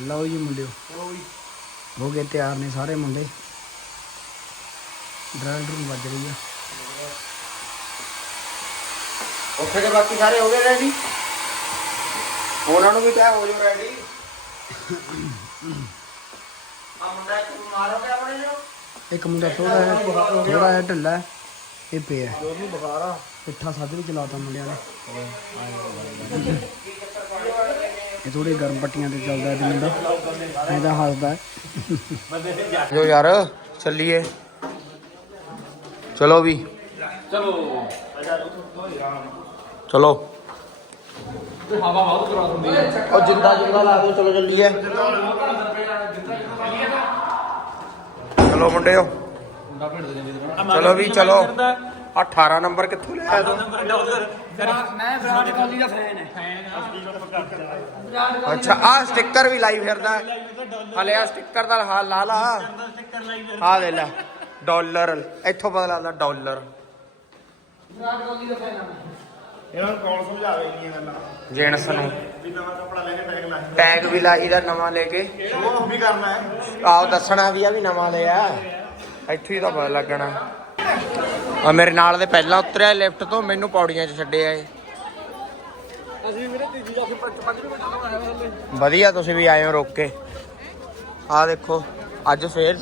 ਲਓ ਜੀ ਮੁੰਡਿਓ। ਹੋ ਗਏ ਤਿਆਰ ਨੇ ਸਾਰੇ ਮੁੰਡੇ। ਡਰਲ ਡਰੂ ਵੱਜ ਰਹੀ ਆ। ਉੱਥੇ ਦੇ ਬਾਕੀ ਸਾਰੇ ਹੋ ਗਏ ਰੈਡੀ ਉਹਨਾਂ ਨੂੰ ਵੀ ਕਿਹਾ ਹੋ ਜਾਓ ਰੈਡੀ ਆ ਮੁੰਡਾ ਇੱਕ ਬਿਮਾਰ ਹੋ ਗਿਆ ਆਪਣੇ ਜੋ ਇੱਕ ਮੁੰਡਾ ਥੋੜਾ ਜਿਹਾ ਥੋੜਾ ਜਿਹਾ ਢਿੱਲਾ ਹੈ, ਇਹ ਪਿਆ ਉਹਨੂੰ ਬੁਖਾਰ ਆ। ਪਿੱਠਾ ਸੱਜ ਵੀ ਚਲਾਤਾ ਮੁੰਡਿਆਂ ਨੇ। ਇਹ ਥੋੜੀ ਗਰਮ ਪੱਟੀਆਂ ਤੇ ਚੱਲਦਾ ਇਹ ਮੁੰਡਾ ਇਹਦਾ ਹੱਸਦਾ। ਜੋ ਯਾਰ ਚੱਲੀਏ। ਚਲੋ ਵੀ। ਚਲੋ। ਚਲੋ। ਹਵਾ ਬਹੁਤ ਕਰਾਸ ਹੁੰਦੀ ਹੈ। ਉਹ ਜਿੰਦਾ ਜਿੰਦਾ ਲਾ ਦਿਓ ਚਲੋ ਚੱਲੀਏ। ਚਲੋ ਮੁੰਡਿਓ। ਚਲੋ ਵੀ ਚਲੋ। 18 ਨੰਬਰ ਕਿੱਥੋਂ ਲਿਆ? ਤੂੰ ਮੈਂ ਵਿਰਾਟ ਕੋਹਲੀ ਦਾ ਫੈਨ ਹੈ। ਅੱਛਾ ਆ ਸਟicker ਵੀ ਲਾਈ ਫਿਰਦਾ। ਹਲੇ ਆ ਸਟicker ਦਾ ਹਾਲ ਲਾ ਲਾ। ਆ ਦੇ ਲੈ। ਡਾਲਰ। ਇੱਥੋਂ ਪਤਾ ਲੱਗਦਾ ਡਾਲਰ। ਵਿਰਾਟ ਕੋਹਲੀ ਦਾ ਫੈਨ ਹੈ ਇਹਨਾਂ ਨੂੰ ਕੌਣ ਸਮਝਾਵੇ ਇੰਨੀਆਂ ਗੱਲਾਂ? ਜੇਨਸ ਨੂੰ। ਵੀ ਨਵਾਂ ਕੱਪੜਾ ਲੈ ਕੇ ਟੈਗ ਲਾ ਟੈਗ ਵੀ ਲਾਈਦਾ ਨਵਾਂ ਲੈ ਕੇ। ਉਹ ਵੀ ਕਰਨਾ ਹੈ? ਆਓ ਦੱਸਣਾ ਵੀ ਆ ਵੀ ਨਵਾਂ ਲਿਆ। ਇੱਥੇ ਹੀ ਤਾਂ ਪਤਾ ਲੱਗਣਾ। ਆ ਮੇਰੇ ਨਾਲ ਦੇ ਪਹਿਲਾਂ ਉਤਰਿਆ ਲਿਫਟ ਤੋਂ ਮੈਨੂੰ ਪੌੜੀਆਂ 'ਚ ਛੱਡਿਆ ਏ ਅਸੀਂ ਵੀਰੇ ਤੀਜੀ ਦਾ ਪੰਜਵੀਂ ਮਿੰਟ ਤੋਂ ਆਇਆ ਹਲੇ। ਵਧੀਆ ਤੁਸੀਂ ਵੀ ਆਏ ਹੋ ਰੋਕ ਕੇ। ਆ ਦੇਖੋ ਅੱਜ ਫੇਰ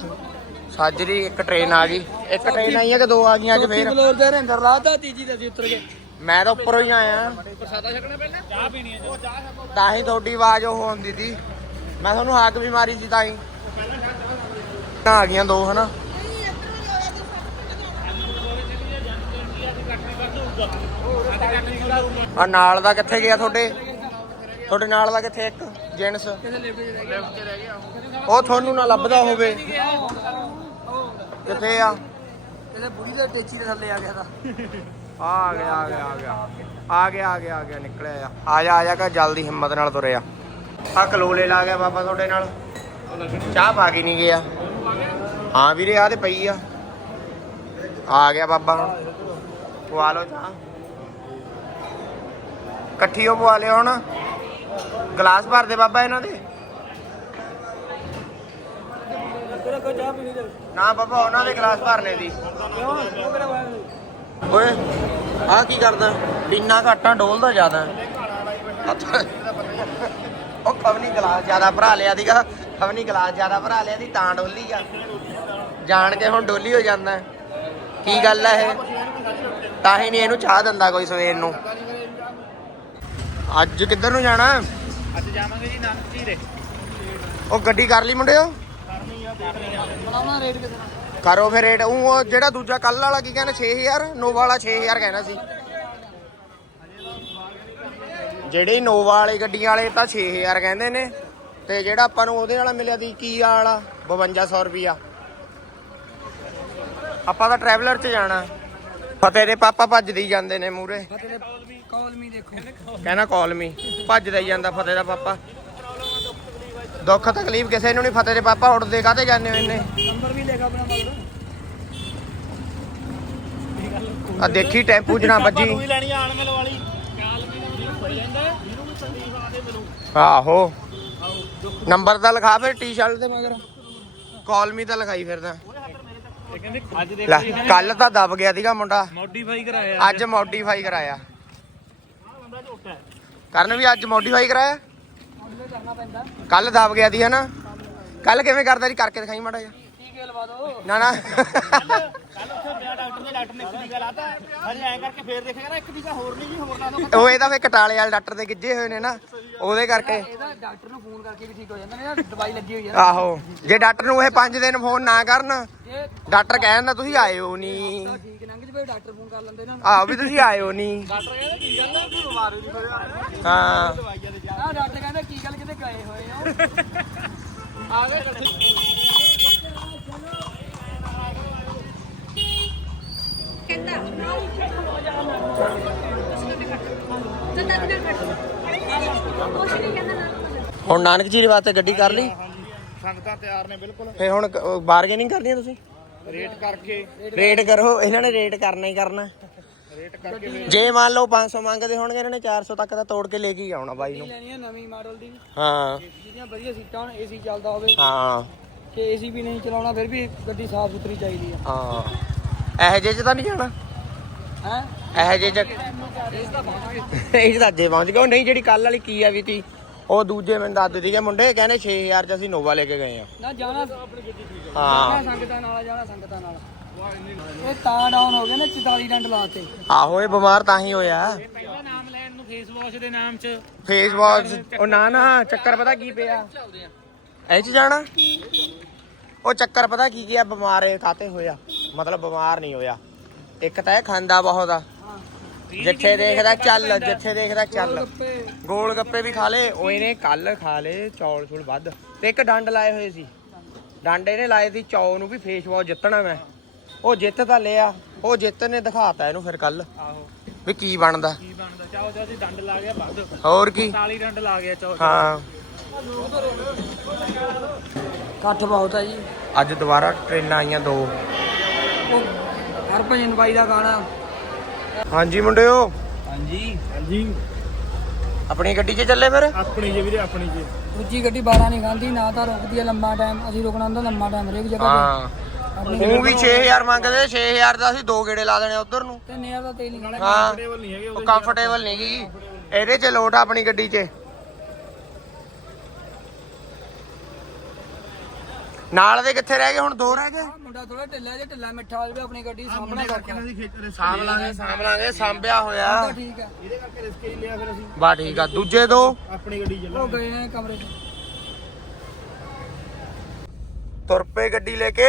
ਸਾਜਰੀ ਇੱਕ ਟ੍ਰੇਨ ਆ ਗਈ। ਇੱਕ ਟ੍ਰੇਨ ਆਈ ਹੈ ਕਿ ਦੋ ਆ ਗਈਆਂ ਅੱਜ ਫੇਰ? ਫਲੋਰ ਦੇ ਰਿੰਦਰ ਲਾਤਾ ਤੀਜੀ ਤੇ ਅਸੀਂ ਉਤਰ ਗਏ ਮੈਂ ਤਾਂ ਉੱਪਰੋਂ ਹੀ ਆਇਆ। ਪ੍ਰਸਾਦਾ ਛਕਣਾ ਪਹਿਲਾਂ? ਚਾਹ ਪੀਣੀ ਹੈ ਜੀ। ਤਾਂ ਹੀ ਤੁਹਾਡੀ ਆਵਾਜ਼ ਉਹ ਹੁੰਦੀ ਸੀ ਮੈਂ ਤੁਹਾਨੂੰ ਹਾਕ ਵੀ ਮਾਰੀ ਸੀ ਤਾਂ ਹੀ। ਆ ਗਈਆਂ ਦੋ ਹਨਾ? ਆ ਨਾਲ ਦਾ ਕਿੱਥੇ ਗਿਆ ਤੁਹਾਡੇ? ਤੁਹਾਡੇ ਨਾਲ ਦਾ ਕਿੱਥੇ ਇੱਕ? ਜੈਂਟਸ ਉਹ ਤੁਹਾਨੂੰ ਨਾ ਲੱਭਦਾ ਹੋਵੇ। ਕਿੱਥੇ ਆ? ਕਿਤੇ ਬੁੜੀ ਦਾ ਟੇਚੀ ਦੇ ਥੱਲੇ ਆ ਗਿਆ ਤਾਂ ਆ ਗਿਆ ਆ ਗਿਆ ਆ ਗਿਆ। ਆ ਗਿਆ ਆ ਗਿਆ ਆ ਗਿਆ ਨਿਕਲਿਆ ਆ। ਆ ਜਾ ਆ ਜਾ ਕਾ ਜਲਦੀ ਹਿੰਮਤ ਨਾਲ ਤੁਰਿਆ ਆ। ਕਲੋਲੇ ਲਾ ਗਿਆ ਬਾਬਾ ਤੁਹਾਡੇ ਨਾਲ। ਚਾਹ ਪਾ ਕੇ ਨਹੀਂ ਗਿਆ। ਹਾਂ ਵੀਰੇ ਆ ਤੇ ਪਈ ਆ। ਆ ਗਿਆ ਬਾਬਾ ਹੁਣ। ਪਵਾ ਲਓ ਚਾਹ ਇਕੱਠੀ ਉਹ ਪਵਾ ਲਿਓ ਹੁਣ। ਗਲਾਸ ਭਰ ਦੇ ਬਾਬਾ ਇਹਨਾਂ ਦੇ। ਨਾ ਬਾਬਾ, ਉਹਨਾਂ ਦੇ ਗਲਾਸ ਭਰਨੇ ਦੀ। ਓਏ ਆ ਕੀ ਕਰਦਾ? ਇੰਨਾ ਘਾਟਾ ਡੋਲਦਾ ਜ਼ਿਆਦਾ। ਉਹ ਖਵਨੀ ਗਲਾਸ ਜ਼ਿਆਦਾ ਭਰਾ ਲਿਆ ਦੀਗਾ ਖਵਨੀ ਗਲਾਸ ਜ਼ਿਆਦਾ ਭਰਾ ਲਿਆ ਦੀ ਤਾਂ ਡੋਲੀ ਆ। ਜਾਣ ਕੇ ਹੁਣ ਡੋਲੀ ਹੋ ਜਾਂਦਾ। ਕੀ ਗੱਲ ਹੈ ਇਹ? ਤਾਂ ਹੀ ਨਹੀਂ ਇਹਨੂੰ ਚਾਹ ਦਿੰਦਾ ਕੋਈ ਸਵੇਰ ਨੂੰ। ਅੱਜ ਕਿੱਧਰ ਨੂੰ ਜਾਣਾ? ਅੱਜ ਜਾਵਾਂਗੇ ਜੀ ਨਾਨਕ ਝੀਰੇ ਉਹ ਗੱਡੀ ਕਰ ਲਈ ਮੁੰਡਿਓ? ਬਣਾਉਣਾ ਰੇਟ ਕਿਤੇ ਕਰੋ ਫਿਰ ਰੇਟ। ਉਹ ਜਿਹੜਾ ਦੂਜਾ ਕੱਲ ਵਾਲਾ ਕੀ ਕਹਿੰਦਾ 6000 ਨੋਵਾ ਵਾਲਾ 6000 ਕਹਿਣਾ ਸੀ। ਜਿਹੜੇ ਨੋਵਾ ਵਾਲੇ ਗੱਡੀਆਂ ਵਾਲੇ ਤਾਂ 6000 ਕਹਿੰਦੇ ਨੇ। ਤੇ ਜਿਹੜਾ ਆਪਾਂ ਨੂੰ ਉਹਦੇ ਵਾਲਾ ਮਿਲਿਆ ਦੀ ਕੀ ਵਾਲਾ? 5200 ਰੁਪਿਆ ਆਪਾਂ ਤਾਂ ਟਰੈਵਲਰ 'ਚ ਜਾਣਾ। ਫਤਿਹ ਦੇ ਪਾਪਾ ਭੱਜਦੇ ਹੀ ਜਾਂਦੇ ਨੇ ਮੂਰੇ ਫਤਿਹ ਦੇ ਕਾਲ ਮੀ ਦੇਖੋ। ਕਹਿੰਦਾ ਕਾਲ ਮੀ ਭੱਜਦਾ ਹੀ ਜਾਂਦਾ ਫਤਿਹ ਦਾ ਪਾਪਾ। ਦੁੱਖ ਤਕਲੀਫ ਕਿਸੇ ਨੂੰ ਨਹੀਂ ਫਤਿਹ ਦੇ ਪਾਪਾ ਉੱਡਦੇ ਕਾਹਤੇ ਜਾਂਦੇ ਹੋ ਇੰਨੇ? ਨੰਬਰ ਵੀ ਲਿਖ ਆਪਣਾ ਮਤਲਬ ਆ ਦੇਖੀ ਟੈਂਪੂ 'ਚ ਨਾ ਵੱਜੀ। ਤੂੰ ਹੀ ਲੈਣੀ ਆਣ ਮਿਲ ਵਾਲੀ। ਕਾਲ ਮੈਨੂੰ ਹੋਈ ਰਹਿੰਦਾ ਇਹਨੂੰ ਵੀ ਸੰਦੀਪ ਆ ਕੇ ਮਿਲੂ ਆਹੋ ਨੰਬਰ ਤਾਂ ਲਿਖਾ ਫਿਰ ਟੀ-ਸ਼ਰਟ ਤੇ ਮਗਰ। ਕਾਲ ਮੀ ਤਾਂ ਲਿਖਾਈ ਫਿਰਦਾ। ਕਹਿੰਦੇ ਅੱਜ ਦੇ ਲੈ ਕੱਲ ਤਾਂ ਦਬ ਗਿਆ ਸੀਗਾ ਮੁੰਡਾ। ਮੋਡੀਫਾਈ ਕਰਾਇਆ। ਅੱਜ ਮੋਡੀਫਾਈ ਕਰਾਇਆ। ਝੋਟਾ ਕਰਨ ਵੀ ਅੱਜ ਮੋਡੀਫਾਈ ਕਰਾਇਆ। ਕੱਲ ਦਬ ਗਿਆ ਸੀ ਹਨਾ? ਕੱਲ ਕਿਵੇਂ ਕਰਦਾ ਸੀ ਕਰਕੇ ਦਿਖਾਈ ਮਾੜਾ ਜਿਹਾ। ਟੀਕੇ ਲਵਾ ਦੋ ਨਾ ਨਾ। ਕੱਲ ਉੱਥੇ ਪਿਆ ਡਾਕਟਰ ਦੇ ਡਾਕਟਰ ਨੇ ਇੱਕ ਟੀਕਾ ਲਾਤਾ। ਹਜੇ ਐਂ ਕਰਕੇ ਫੇਰ ਦੇਖੇਗਾ ਨਾ ਇੱਕ ਟੀਕਾ ਹੋਰ ਨਹੀਂ ਜੀ ਹੋਰ ਲਾ ਦੋ। ਉਹ ਇਹਦਾ ਫੇ ਕਟਾਲੇ ਵਾਲੇ ਡਾਕਟਰ ਦੇ ਗਿੱਜੇ ਹੋਏ ਨੇ ਨਾ ਉਹਦੇ ਕਰਕੇ। ਇਹਦਾ ਡਾਕਟਰ ਨੂੰ ਫੋਨ ਕਰਕੇ ਵੀ ਠੀਕ ਹੋ ਜਾਂਦਾ ਨਾ ਦਵਾਈ ਲੱਗੀ ਹੋਈ ਹੈ ਆਹੋ ਜੇ ਡਾਕਟਰ ਨੂੰ ਇਹ 5 ਦਿਨ ਫੋਨ ਨਾ ਕਰਨ ਡਾਕਟਰ ਕਹਿੰਦਾ ਤੁਸੀਂ ਆਇਓ ਨਹੀਂ ਤਾਂ ਠੀਕ ਲੰਘ ਜਵੇ ਡਾਕਟਰ ਫੋਨ ਕਰ ਲੈਂਦੇ ਨਾ। ਆਹੋ ਵੀ ਤੁਸੀਂ ਆਇਓ ਨਹੀਂ ਡਾਕਟਰ ਕਹਿੰਦਾ ਕੀ ਗੱਲ ਹੈ ਤੂੰ ਬਿਮਾਰ ਹੋ ਜੀ ਫਿਰ ਹਾਂ ਦਵਾਈਆਂ ਦੇ ਜਾ ਆਹ ਡਾਕਟਰ ਕਹਿੰਦਾ ਕੀ ਗੱਲ ਕਿਤੇ ਗਏ ਹੋਏ ਹੋ? ਆ ਗਏ ਇਕੱਠੇ ਕਹਿੰਦਾ ਚੰਦਾ ਦਿਨ ਕੱਟ ਕੁਛ ਨਹੀਂ ਕਹਿੰਦਾ ਨਾ ਹੁਣ ਨਾਨਕ ਜੀ ਦੇ ਵਾਸਤੇ ਗੱਡੀ ਕਰ ਲਈ? ਸੰਗਤਾਂ ਤਿਆਰ ਨੇ ਬਿਲਕੁਲ। ਫੇ ਹੁਣ ਬਾਰਗੇਨਿੰਗ ਕਰਨੀ ਹੈ ਤੁਸੀਂ? ਰੇਟ ਕਰਕੇ। ਰੇਟ ਕਰੋ ਇਹਨਾਂ ਨੇ ਰੇਟ ਕਰਨਾ ਹੀ ਕਰਨਾ। ਜੇ ਮੰਨ ਲਓ 500 ਮੰਗਦੇ ਹੋਣਗੇ ਇਹਨਾਂ ਨੇ 400 ਤੱਕ ਦਾ ਤੋੜ ਕੇ ਲੈ ਕੇ ਹੀ ਆਉਣਾ ਬਾਈ ਨੂੰ। ਲੈਣੀ ਹੈ ਨਵੀਂ ਮਾਡਲ ਦੀ। ਹਾਂ। ਜਿਹਦੀਆਂ ਵਧੀਆ ਸੀਟਾਂ ਹੋਣ ਏਸੀ ਚੱਲਦਾ ਹੋਵੇ। ਹਾਂ। ਤੇ ਏਸੀ ਵੀ ਨਹੀਂ ਚਲਾਉਣਾ ਫਿਰ ਵੀ ਗੱਡੀ ਸਾਫ਼ ਸੁਥਰੀ ਚਾਹੀਦੀ ਆ। ਹਾਂ। ਇਹੋ ਜਿਹੇ ਚ ਤਾਂ ਨਹੀਂ ਜਾਣਾ। ਹੈ? ਇਹੋ ਜਿਹੇ ਚ ਇਹ ਤਾਂ ਅੱਜੇ ਪਹੁੰਚ ਗਏ ਉਹ ਨਹੀਂ ਜਿਹੜੀ ਕੱਲ ਵਾਲੀ ਕੀ ਆ ਵੀ ਤੀ ਉਹ ਦੂਜੇ ਮੈਨੂੰ ਦੱਸ ਦਿੱਤੀ ਕਿ ਮੁੰਡੇ ਕਹਿੰਦੇ 6000 ਚ ਅਸੀਂ ਨੋਵਾ ਲੈ ਕੇ ਗਏ ਆ। ਨਾ ਜਾਣਾ। ਹਾਂ। ਸੰਗਤਾਂ ਨਾਲ ਜਾਣਾ ਸੰਗਤਾਂ ਨਾਲ। ਇਹ ਤਾਂ ਡਾਊਨ ਹੋ ਗਏ ਨਾ 44 ਡੰਡ ਲਾਤੇ ਆਹੋ ਇਹ ਬਿਮਾਰ ਤਾਂ ਹੀ ਹੋਇਆ। ਪਹਿਲਾ ਨਾਮ ਲੈਣ ਨੂੰ ਫੇਸ ਵਾਸ਼ ਦੇ ਨਾਮ 'ਚ। ਫੇਸ ਵਾਸ਼ ਉਹ ਨਾ ਨਾ ਚੱਕਰ ਪਤਾ ਕੀ ਪਿਆ। ਇਹ ਚ ਜਾਣਾ? ਉਹ ਚੱਕਰ ਪਤਾ ਕੀ ਗਿਆ ਬਿਮਾਰ ਇਹ ਕਾਤੇ ਹੋਇਆ। ਮਤਲਬ ਬਿਮਾਰ ਨਹੀਂ ਹੋਇਆ। ਇੱਕ ਤਾਂ ਇਹ ਖਾਂਦਾ ਬਹੁਤ ਆ। ਜਿੱਥੇ ਦੇਖਦਾ ਚੱਲ ਜਿੱਥੇ ਦੇਖਦਾ ਚੱਲ। ਗੋਲ ਗੱਪੇ ਵੀ ਖਾ ਲੇ ਉਹ ਇਹਨੇ ਕੱਲ ਖਾ ਲੇ ਚੌਲ ਚੂਲ ਵੱਧ। ਤੇ ਇੱਕ ਡੰਡ ਲਾਏ ਹੋਏ ਸੀ। ਡੰਡ ਇਹਨੇ ਲਾਏ ਸੀ ਚੌ ਨੂੰ ਵੀ ਫੇਸ ਵਾਸ਼ ਜਿੱਤਣਾ ਮੈਂ। ਉਹ ਜਿੱਤ ਤਾਂ ਲਿਆ ਉਹ ਜਿੱਤ ਨੇ ਦਿਖਾਤਾ ਇਹਨੂੰ ਫਿਰ ਕੱਲ। ਆਹੋ। ਵੀ ਕੀ ਬਣਦਾ। ਕੀ ਬਣਦਾ? ਚਾਹੋ ਚਾਹੋ ਦੀ ਡੰਡ ਲਾ ਗਿਆ ਵੱਧ। ਹੋਰ ਕੀ? 40 ਡੰਡ ਲਾ ਗਿਆ ਚਾਹੋ ਹਾਂ। ਇਕੱਠ ਬਹੁਤ ਆ ਜੀ। ਅੱਜ ਦੁਬਾਰਾ ਟ੍ਰੇਨਾਂ ਆਈਆਂ ਦੋ। ਉਹ ਹਰਭਜਨ ਬਾਈ ਦਾ ਗਾਣਾ। ਹਾਂਜੀ ਮੁੰਡਿਓ। ਹਾਂਜੀ। ਹਾਂਜੀ। ਆਪਣੀ ਗੱਡੀ 'ਚ ਚੱਲੇ ਫਿਰ? ਆਪਣੀ ਜੇ ਵੀਰੇ ਆਪਣੀ ਜੇ। ਦੂਜੀ ਗੱਡੀ 12 ਨਹੀਂ ਖਾਂਦੀ ਨਾ ਤਾਂ ਰੁਕਦੀ ਆ ਲੰਮਾ ਟਾਈਮ ਅਸੀਂ ਰੁਕਣਾ ਹੁੰਦਾ ਲੰਮਾ ਟਾਈਮ ਹਰੇਕ ਜਗ੍ਹਾ ਹਾਂ। ਤੇ ਉਹ ਵੀ 6000 ਮੰਗਦੇ 6000 ਦਾ ਅਸੀਂ ਦੋ ਗੇੜੇ ਲਾ ਦੇਣੇ ਉਧਰ ਨੂੰ। ਤੇ ਨੇਰ ਦਾ ਤੇਲ ਨਹੀਂ ਹਾਂ। ਨਹੀਂ ਹੈਗੇ ਉਹ ਕੰਫਰਟੇਬਲ ਨਹੀਂ ਗਈ ਇਹਦੇ 'ਚ ਲੋਟ ਆ ਆਪਣੀ ਗੱਡੀ 'ਚ। ਨਾਲ ਦੇ ਕਿੱਥੇ ਰਹਿ ਗਏ? ਹੁਣ ਦੋ ਰਹਿ ਗਏ? ਮੁੰਡਾ ਥੋੜਾ ਢਿੱਲਾ ਜਿਹਾ ਢਿੱਲਾ ਮਿੱਠਾ ਹੋਵੇ ਆਪਣੀ ਗੱਡੀ ਸਾਹਮਣੇ ਕਰਕੇ ਸਾਂਭ ਲਾਂਗੇ ਸਾਂਭ ਲਾਂਗੇ ਸਾਂਭਿਆ ਹੋਇਆ। ਠੀਕ ਆ ਇਹਦੇ ਕਰਕੇ ਰਿਸਕ ਹੀ ਲਿਆ ਫਿਰ ਅਸੀਂ। ਬਾ ਠੀਕ ਆ। ਦੂਜੇ ਦੋ? ਆਪਣੀ ਗੱਡੀ ਚੱਲਾ ਉਹ ਗਏ ਨੇ ਕਮਰੇ 'ਚ। ਤੁਰ ਪਏ ਗੱਡੀ ਲੈ ਕੇ?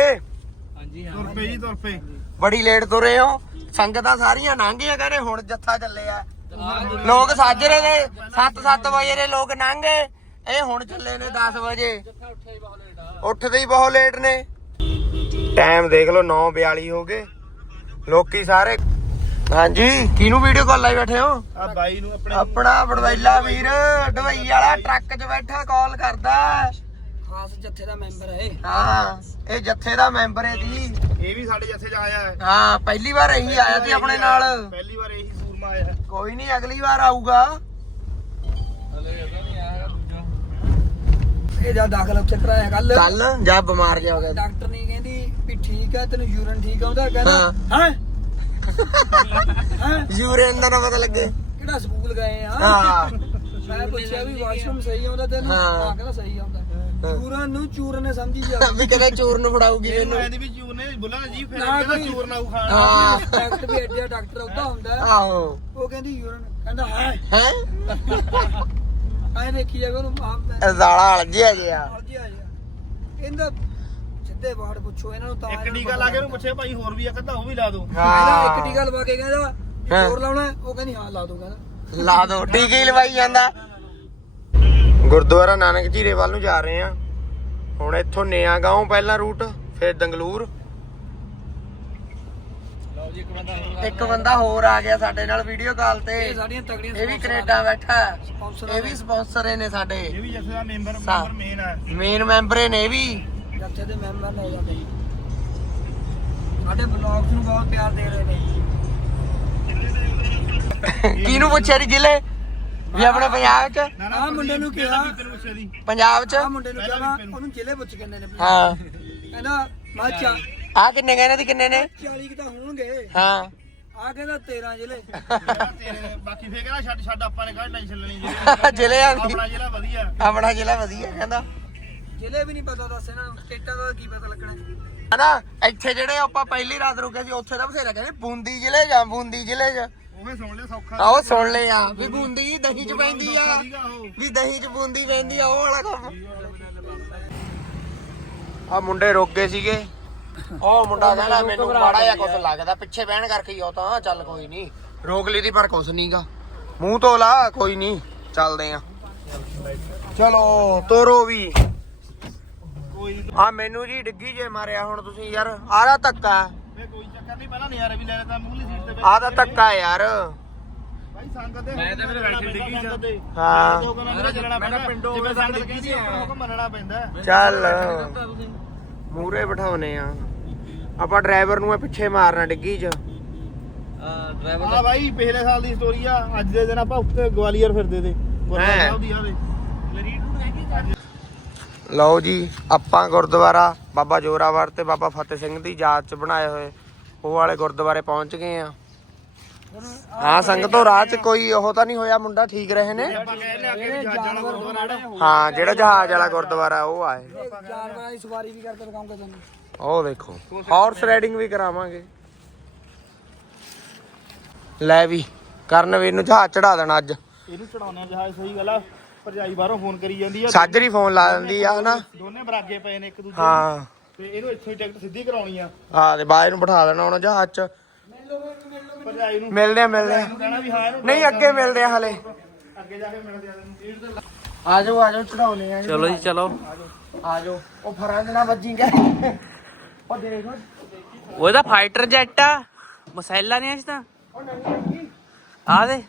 ਹਾਂਜੀ ਹਾਂ। ਤੁਰ ਪਏ ਜੀ ਤੁਰ ਪਏ। ਬੜੀ ਲੇਟ ਤੁਰੇ ਹੋ। ਸੰਗਤਾਂ ਸਾਰੀਆਂ ਲੰਘੀਆਂ ਕਹਿੰਦੇ ਹੁਣ ਜੱਥਾ ਚੱਲਿਆ ਲੋਕ ਸਾਜਰੇ ਦੇ 7-7 ਵਜੇ ਦੇ ਲੋਕ ਲੰਘੇ ਇਹ ਹੁਣ ਚੱਲੇ ਨੇ 10 ਵਜੇ। ਉੱਠਦੇ ਹੀ ਬਹੁਤ ਲੇਟ ਨੇ। ਟਾਈਮ ਦੇਖ ਲਓ 9:42 ਹੋ ਗਏ। ਲੋਕੀ ਸਾਰੇ ਹਾਂਜੀ ਕਿਹਨੂੰ ਵੀਡੀਓ ਕਾਲ ਲਾਈ ਬੈਠੇ ਹੋ? ਆ ਬਾਈ ਨੂੰ ਆਪਣੇ ਆਪਣਾ ਬੜਵੈਲਾ ਵੀਰ ਢਵਈ ਵਾਲਾ ਟਰੱਕ 'ਚ ਬੈਠਾ ਕਾਲ ਕਰਦਾ। ਖਾਸ ਜੱਥੇ ਦਾ ਮੈਂਬਰ ਹੈ ਹਾਂ ਇਹ ਜੱਥੇ ਦਾ ਮੈਂਬਰ ਹੈ ਜੀ। ਇਹ ਵੀ ਸਾਡੇ ਜੱਥੇ 'ਚ ਆਇਆ ਹੈ। ਹਾਂ ਪਹਿਲੀ ਵਾਰ ਇਹੀ ਆਇਆ ਸੀ ਆਪਣੇ ਨਾਲ। ਪਹਿਲੀ ਵਾਰ ਇਹੀ ਸੂਰਮਾ ਆਇਆ ਕੋਈ ਨਹੀਂ ਅਗਲੀ ਵਾਰ ਆਊਗਾ। ਇਹ ਜਦ ਦਾਖਲ ਉੱਥੇ ਕਰਾਇਆ ਕੱਲ ਕੱਲ ਜਾਂ ਬਿਮਾਰ ਜਿਹਾ ਹੋ ਗਿਆ। ਡਾਕਟਰ ਨੇ ਕਹਿੰਦੀ ਵੀ ਠੀਕ ਆ ਤੈਨੂੰ ਯੂਰਨ ਠੀਕ ਆਉਂਦਾ? ਹਾਂ ਕਹਿੰਦਾ ਹੈ। ਹੈ? ਯੂਰੇਨ ਦਾ ਨਾ ਪਤਾ ਲੱਗੇ। ਕਿਹੜਾ ਸਕੂਲ ਗਏ ਆ? ਹਾਂ। ਮੈਂ ਪੁੱਛਿਆ ਵੀ ਵਾਸ਼ਰੂਮ ਸਹੀ ਆਉਂਦਾ ਤੈਨੂੰ? ਹਾਂ। ਕਹਿੰਦਾ ਸਹੀ ਆਉਂਦਾ। ਯੂਰਨ ਨੂੰ ਚੂਰਨ ਨੇ ਸਮਝੀ ਜਾ ਵੀ ਕਹਿੰਦਾ ਚੂਰ ਨੂੰ ਫੜਾਉਗੀ ਇਹਨੂੰ ਮੈਨੂੰ। ਐਂ ਦੀ ਵੀ ਚੂਰ ਨੇ ਬੁੱਲਾ ਜੀ ਫਿਰ ਕਹਿੰਦਾ ਕੋਈ- ਚੂਰ ਨਾ ਉਹ ਖਾਣ। ਹਾਂ। ਡਾਕਟਰ ਵੀ ਐਡਿਆ ਡਾਕਟਰ ਉਹਦਾ ਹੁੰਦਾ। ਆਹੋ। ਉਹ ਕਹਿੰਦੀ ਯੂਰਨ ਕਹਿੰਦਾ ਹੈ? ਹੈ? ਐਂ ਦੇਖੀ ਜਾਵੇ ਉਹਨੂੰ ਆਪ ਇਹ ਜ਼ਾਲਾ ਅਲਜਿਆ ਜਿਆ ਮਰਜ਼ੀ ਆ। ਜਾ ਇਹਦਾ ਸਿੱਧੇ ਬਾੜ ਪੁੱਛੋ ਇਹਨਾਂ ਨੂੰ ਤਾਂ ਇੱਕ ਟੀਕਾ ਲਾ ਕੇ ਉਹਨੂੰ ਪੁੱਛਿਆ ਭਾਈ ਹੋਰ ਵੀ ਆ ਕਹਿੰਦਾ ਉਹ ਵੀ ਲਾ ਦੋ ਕਹਿੰਦਾ ਇੱਕ ਟੀਕਾ ਲਵਾ ਕੇ ਕਹਿੰਦਾ ਹਾਂ। ਹੋਰ ਲਾਉਣਾ ਹੈ? ਉਹ ਕਹਿੰਦੀ ਹਾਂ ਲਾ ਦੋ ਕਹਿੰਦਾ। ਲਾ ਦੋ ਟੀਕੇ ਹੀ ਲਵਾਈ ਜਾਂਦਾ। ਗੁਰਦੁਆਰਾ ਨਾਨਕ ਝੀਰੇ ਵੱਲ ਨੂੰ ਜਾ ਰਹੇ ਆ। ਹੁਣ ਇੱਥੋਂ ਨਿਆ ਗਾਉਂ ਪਹਿਲਾ ਰੂਟ ਫਿਰ ਦੰਗਲੂਰ। ਇੱਕ ਬੰਦਾ ਹੋਰ ਆ ਗਿਆ ਸਾਡੇ ਨਾਲ ਵੀਡੀਓ ਕਾਲ ਤੇ। ਇਹ ਸਾਡੀਆਂ ਤਗੜੀਆਂ ਇਹ ਵੀ ਕੈਨੇਡਾ ਬੈਠਾ ਹੈ। ਇਹ ਵੀ। ਸਪਾਂਸਰ ਨੇ ਸਾਡੇ। ਇਹ ਵੀ ਜੱਥੇ ਦਾ ਮੈਂਬਰ ਸਾ- ਮੈਂਬਰ ਮੇਨ ਹੈ ਮੇਨ ਮੈਂਬਰ ਨੇ ਇਹ ਵੀ। ਜੱਥੇ ਦੇ ਮੈਂਬਰ ਨੇ ਜਾਂਦੇ ਸਾਡੇ। ਬਲੌਗਸ ਨੂੰ ਬਹੁਤ ਪਿਆਰ ਦੇ ਰਹੇ ਨੇ। ਕਿਹਨੂੰ ਪੁੱਛਿਆ ਜੀ ਜ਼ਿਲ੍ਹੇ? ਵੀ ਆਪਣੇ ਪੰਜਾਬ ਚ? ਨਾ ਆਹ ਮੁੰਡੇ ਨੂੰ ਕਿਹਾ। ਤੈਨੂੰ ਪੁੱਛਿਆ ਦੀ ਪੰਜਾਬ ਚ? ਆ ਮੁੰਡੇ ਨੂੰ ਕਿਹਾ ਉਹਨੂੰ ਜ਼ਿਲ੍ਹੇ ਪੁੱਛ ਕੇ ਨੇ ਹਾਂ। ਕਹਿੰਦਾ ਮੈਂ ਚਾ ਆ ਕਿੰਨੇ ਕਹਿੰਦੇ ਦੀ ਕਿੰਨੇ ਨੇ? 40 ਕਿ ਤਾਂ ਹੋਣਗੇ। ਹਾਂ। ਆ ਕਹਿੰਦਾ 13 ਜ਼ਿਲ੍ਹੇ। ਤੇਰੇ ਬਾਕੀ ਫੇਰ ਕਹਿੰਦਾ ਛੱਡ ਛੱਡ ਆਪਾਂ ਨੇ ਕਾਹ ਟੈਨਸ਼ਨ ਲੈਣੀ ਜਿਹੜੀ ਜ਼ਿਲ੍ਹਿਆਂ ਦੀ ਆਪਣਾ ਜਿਹੜਾ ਵਧੀਆ। ਆਪਣਾ ਜ਼ਿਲ੍ਹਾ ਵਧੀਆ ਕਹਿੰਦਾ। ਜ਼ਿਲ੍ਹੇ ਵੀ ਨਹੀਂ ਪਤਾ ਦੱਸ ਇਹਨਾਂ ਨੂੰ ਸਟੇਟਾਂ ਦਾ ਕੀ ਪਤਾ ਲੱਗਣਾ। ਹਨਾ ਇੱਥੇ ਜਿਹੜੇ ਆਪਾਂ ਪਹਿਲੀ ਰਾਤ ਰੁਕੇ ਸੀ ਉੱਥੇ ਤਾਂ ਬਥੇਰਾ ਕਹਿੰਦੇ ਬੂੰਦੀ ਜ਼ਿਲ੍ਹੇ ਜਾਂ ਬੂੰਦੀ ਜ਼ਿਲ੍ਹੇ ਚ ਉਹਵੇਂ ਸੁਣ ਲਿਆ ਸੌਖਾ। ਆਓ ਸੁਣ ਲਏ ਆ ਵੀ ਬੂੰਦੀ ਦਹੀਂ ਚ ਪੈਂਦੀ ਆ। ਵੀ ਦਹੀਂ ਚ ਬੂੰਦੀ ਪੈਂਦੀ ਆ ਉਹ ਵਾਲਾ ਕੰਮ। ਆ ਮੁੰਡੇ ਰੁਕ ਗਏ ਸੀਗੇ। ਉਹ ਮੁੰਡਾ ਕਹਿੰਦਾ ਮੈਨੂੰ ਮਾੜਾ ਜਿਹਾ ਕੁਝ ਲੱਗਦਾ ਪਿੱਛੇ ਬਹਿਣ ਕਰਕੇ ਹੀ ਉਹ ਤਾਂ ਚੱਲ ਕੋਈ ਨਹੀਂ ਰੋਕ ਲਈ ਦੀ ਪਰ ਕੁਛ ਨਹੀਂਗਾ ਮੂੰਹ ਧੋ ਲਾ ਕੋਈ ਨਹੀਂ ਚੱਲਦੇ ਆ। ਚਲੋ ਤੋਰੋ ਵੀ। ਆ ਮੈਨੂੰ ਜੀ ਡਿੱਗੀ ਜੇ ਮਾਰਿਆ ਹੁਣ ਤੁਸੀਂ ਯਾਰ ਆਹ ਧੱਕਾ। ਕੋਈ ਚੱਕਰ ਨਹੀਂ ਪਹਿਲਾਂ ਨਜ਼ਾਰੇ ਵੀ ਲੈ ਲੈਂਦਾ ਮੂਹਲੀ ਸੀਟ ਤੇ ਆਹ ਦਾ ਧੱਕਾ ਯਾਰ। ਭਾਈ ਸੰਗਤ ਦੇ ਮੈਂ ਤਾਂ ਮੇਰੇ ਬੈਠੀ ਡਿੱਗੀ ਚ ਹਾਂ। ਮੇਰਾ ਚੱਲਣਾ ਪੈਂਦਾ। ਜਿਵੇਂ ਸੰਗਤ ਕਹਿੰਦੀ ਉਹ ਮੰਨਣਾ ਪੈਂਦਾ। ਚੱਲ। ਮੂਰੇ ਬਿਠਾਉਨੇ ਆ। ਆਪਾਂ ਡਰਾਈਵਰ ਨੂੰ ਇਹ ਪਿੱਛੇ ਮਾਰਨਾ ਡਿੱਗੀ 'ਚ। ਡਰਾਈਵਰ ਆ ਬਾਈ ਪਿਛਲੇ ਸਾਲ ਦੀ ਸਟੋਰੀ ਆ। ਅੱਜ ਦੇ ਦਿਨ ਆਪਾਂ ਉੱਤੇ ਗਵਾਲੀਅਰ ਫਿਰਦੇ ਤੇ। ਗੁਰਦੁਆਰਾ ਹੈਂ। ਸਾਹਿਬ ਦੀ ਆਵੇ ਲਓ ਜੀ ਆਪਾਂ ਗੁਰਦੁਆਰਾ ਬਾਬਾ ਜੋਰਾਵਰ ਤੇ ਬਾਬਾ ਫਤਿਹ ਸਿੰਘ ਦੀ ਯਾਦ ਚ ਬਣਾਏ ਹੋਏ। ਉਹ ਵਾਲੇ ਗੁਰਦੁਆਰੇ ਪਹੁੰਚ ਗਏ ਆ। ਹਾਂ ਸੰਗਤੋਂ ਰਾਹ ਚ ਕੋਈ ਉਹ ਤਾਂ ਨਹੀਂ ਹੋਇਆ ਮੁੰਡਾ ਠੀਕ ਰਹੇ ਨੇ। ਹਾਂ ਜਿਹੜਾ ਜਹਾਜ਼ ਵਾਲਾ ਗੁਰਦੁਆਰਾ ਉਹ ਆਏ। ਜਾਨਵਰਾਂ ਦੀ ਸਵਾਰੀ ਵੀ ਕਰਕੇ ਦਿਖਾਉਂਗਾ ਤੁਹਾਨੂੰ ਉਹ ਦੇਖੋ ਹਾਰਸ ਰਾਈਡਿੰਗ ਵੀ ਕਰਾਵਾਂਗੇ। ਲੈ ਵੀ ਕਰਨਵੀਰ ਨੂੰ ਜਹਾਜ਼ ਚੜਾ ਦੇਣਾ ਅੱਜ। ਇਹਨੂੰ ਚੜਾਉਣਾ ਜਹਾਜ਼ ਸਹੀ ਗੱਲ ਆ। ਭਰਜਾਈ ਬਾਹਰੋਂ ਫੋਨ ਕਰੀ ਜਾਂਦੀ ਆ। ਸਾਜਰੀ ਫੋਨ ਲਾ ਦਿੰਦੀ ਆ ਹਨਾ। ਦੋਨੇ ਬਰਾਗੇ ਪਏ ਨੇ ਇੱਕ ਦੂਜੇ ਹਾਂ। ਤੇ ਇਹਨੂੰ ਇੱਥੋਂ ਹੀ ਟਿਕਟ ਸਿੱਧੀ ਕਰਾਉਣੀ ਆ। ਆ ਤੇ ਬਾਏ ਨੂੰ ਬਿਠਾ ਦੇਣਾ ਉਹਨਾਂ ਜਹਾਜ਼ ਚ। ਭਰਜਾਈ ਨੂੰ ਮਿਲਦੇ ਆ ਮਿਲਦੇ ਆ। ਨਹੀਂ ਅੱਗੇ ਮਿਲਦੇ ਆ ਹਲੇ। ਅੱਗੇ ਜਾ ਕੇ ਮਿਲਦੇ ਆ ਤੈਨੂੰ ਆਜੋ ਆਜੋ ਚੜਾਉਨੇ ਆ ਚਲੋ ਜੀ ਚਲੋ। ਆਜੋ। ਉਹ ਫਰਾਂ ਨਾ ਵੱਜੀਗਾ ਉਹ ਦੇਖੋ ਉਹਦਾ ਫਾਈਟਰ ਜੈਟ ਆ। ਮਸੈਲਾ ਨਹੀਂ ਅੱਜ ਤਾਂ ਉਹ ਨਹੀਂ ਆ ਦੇ।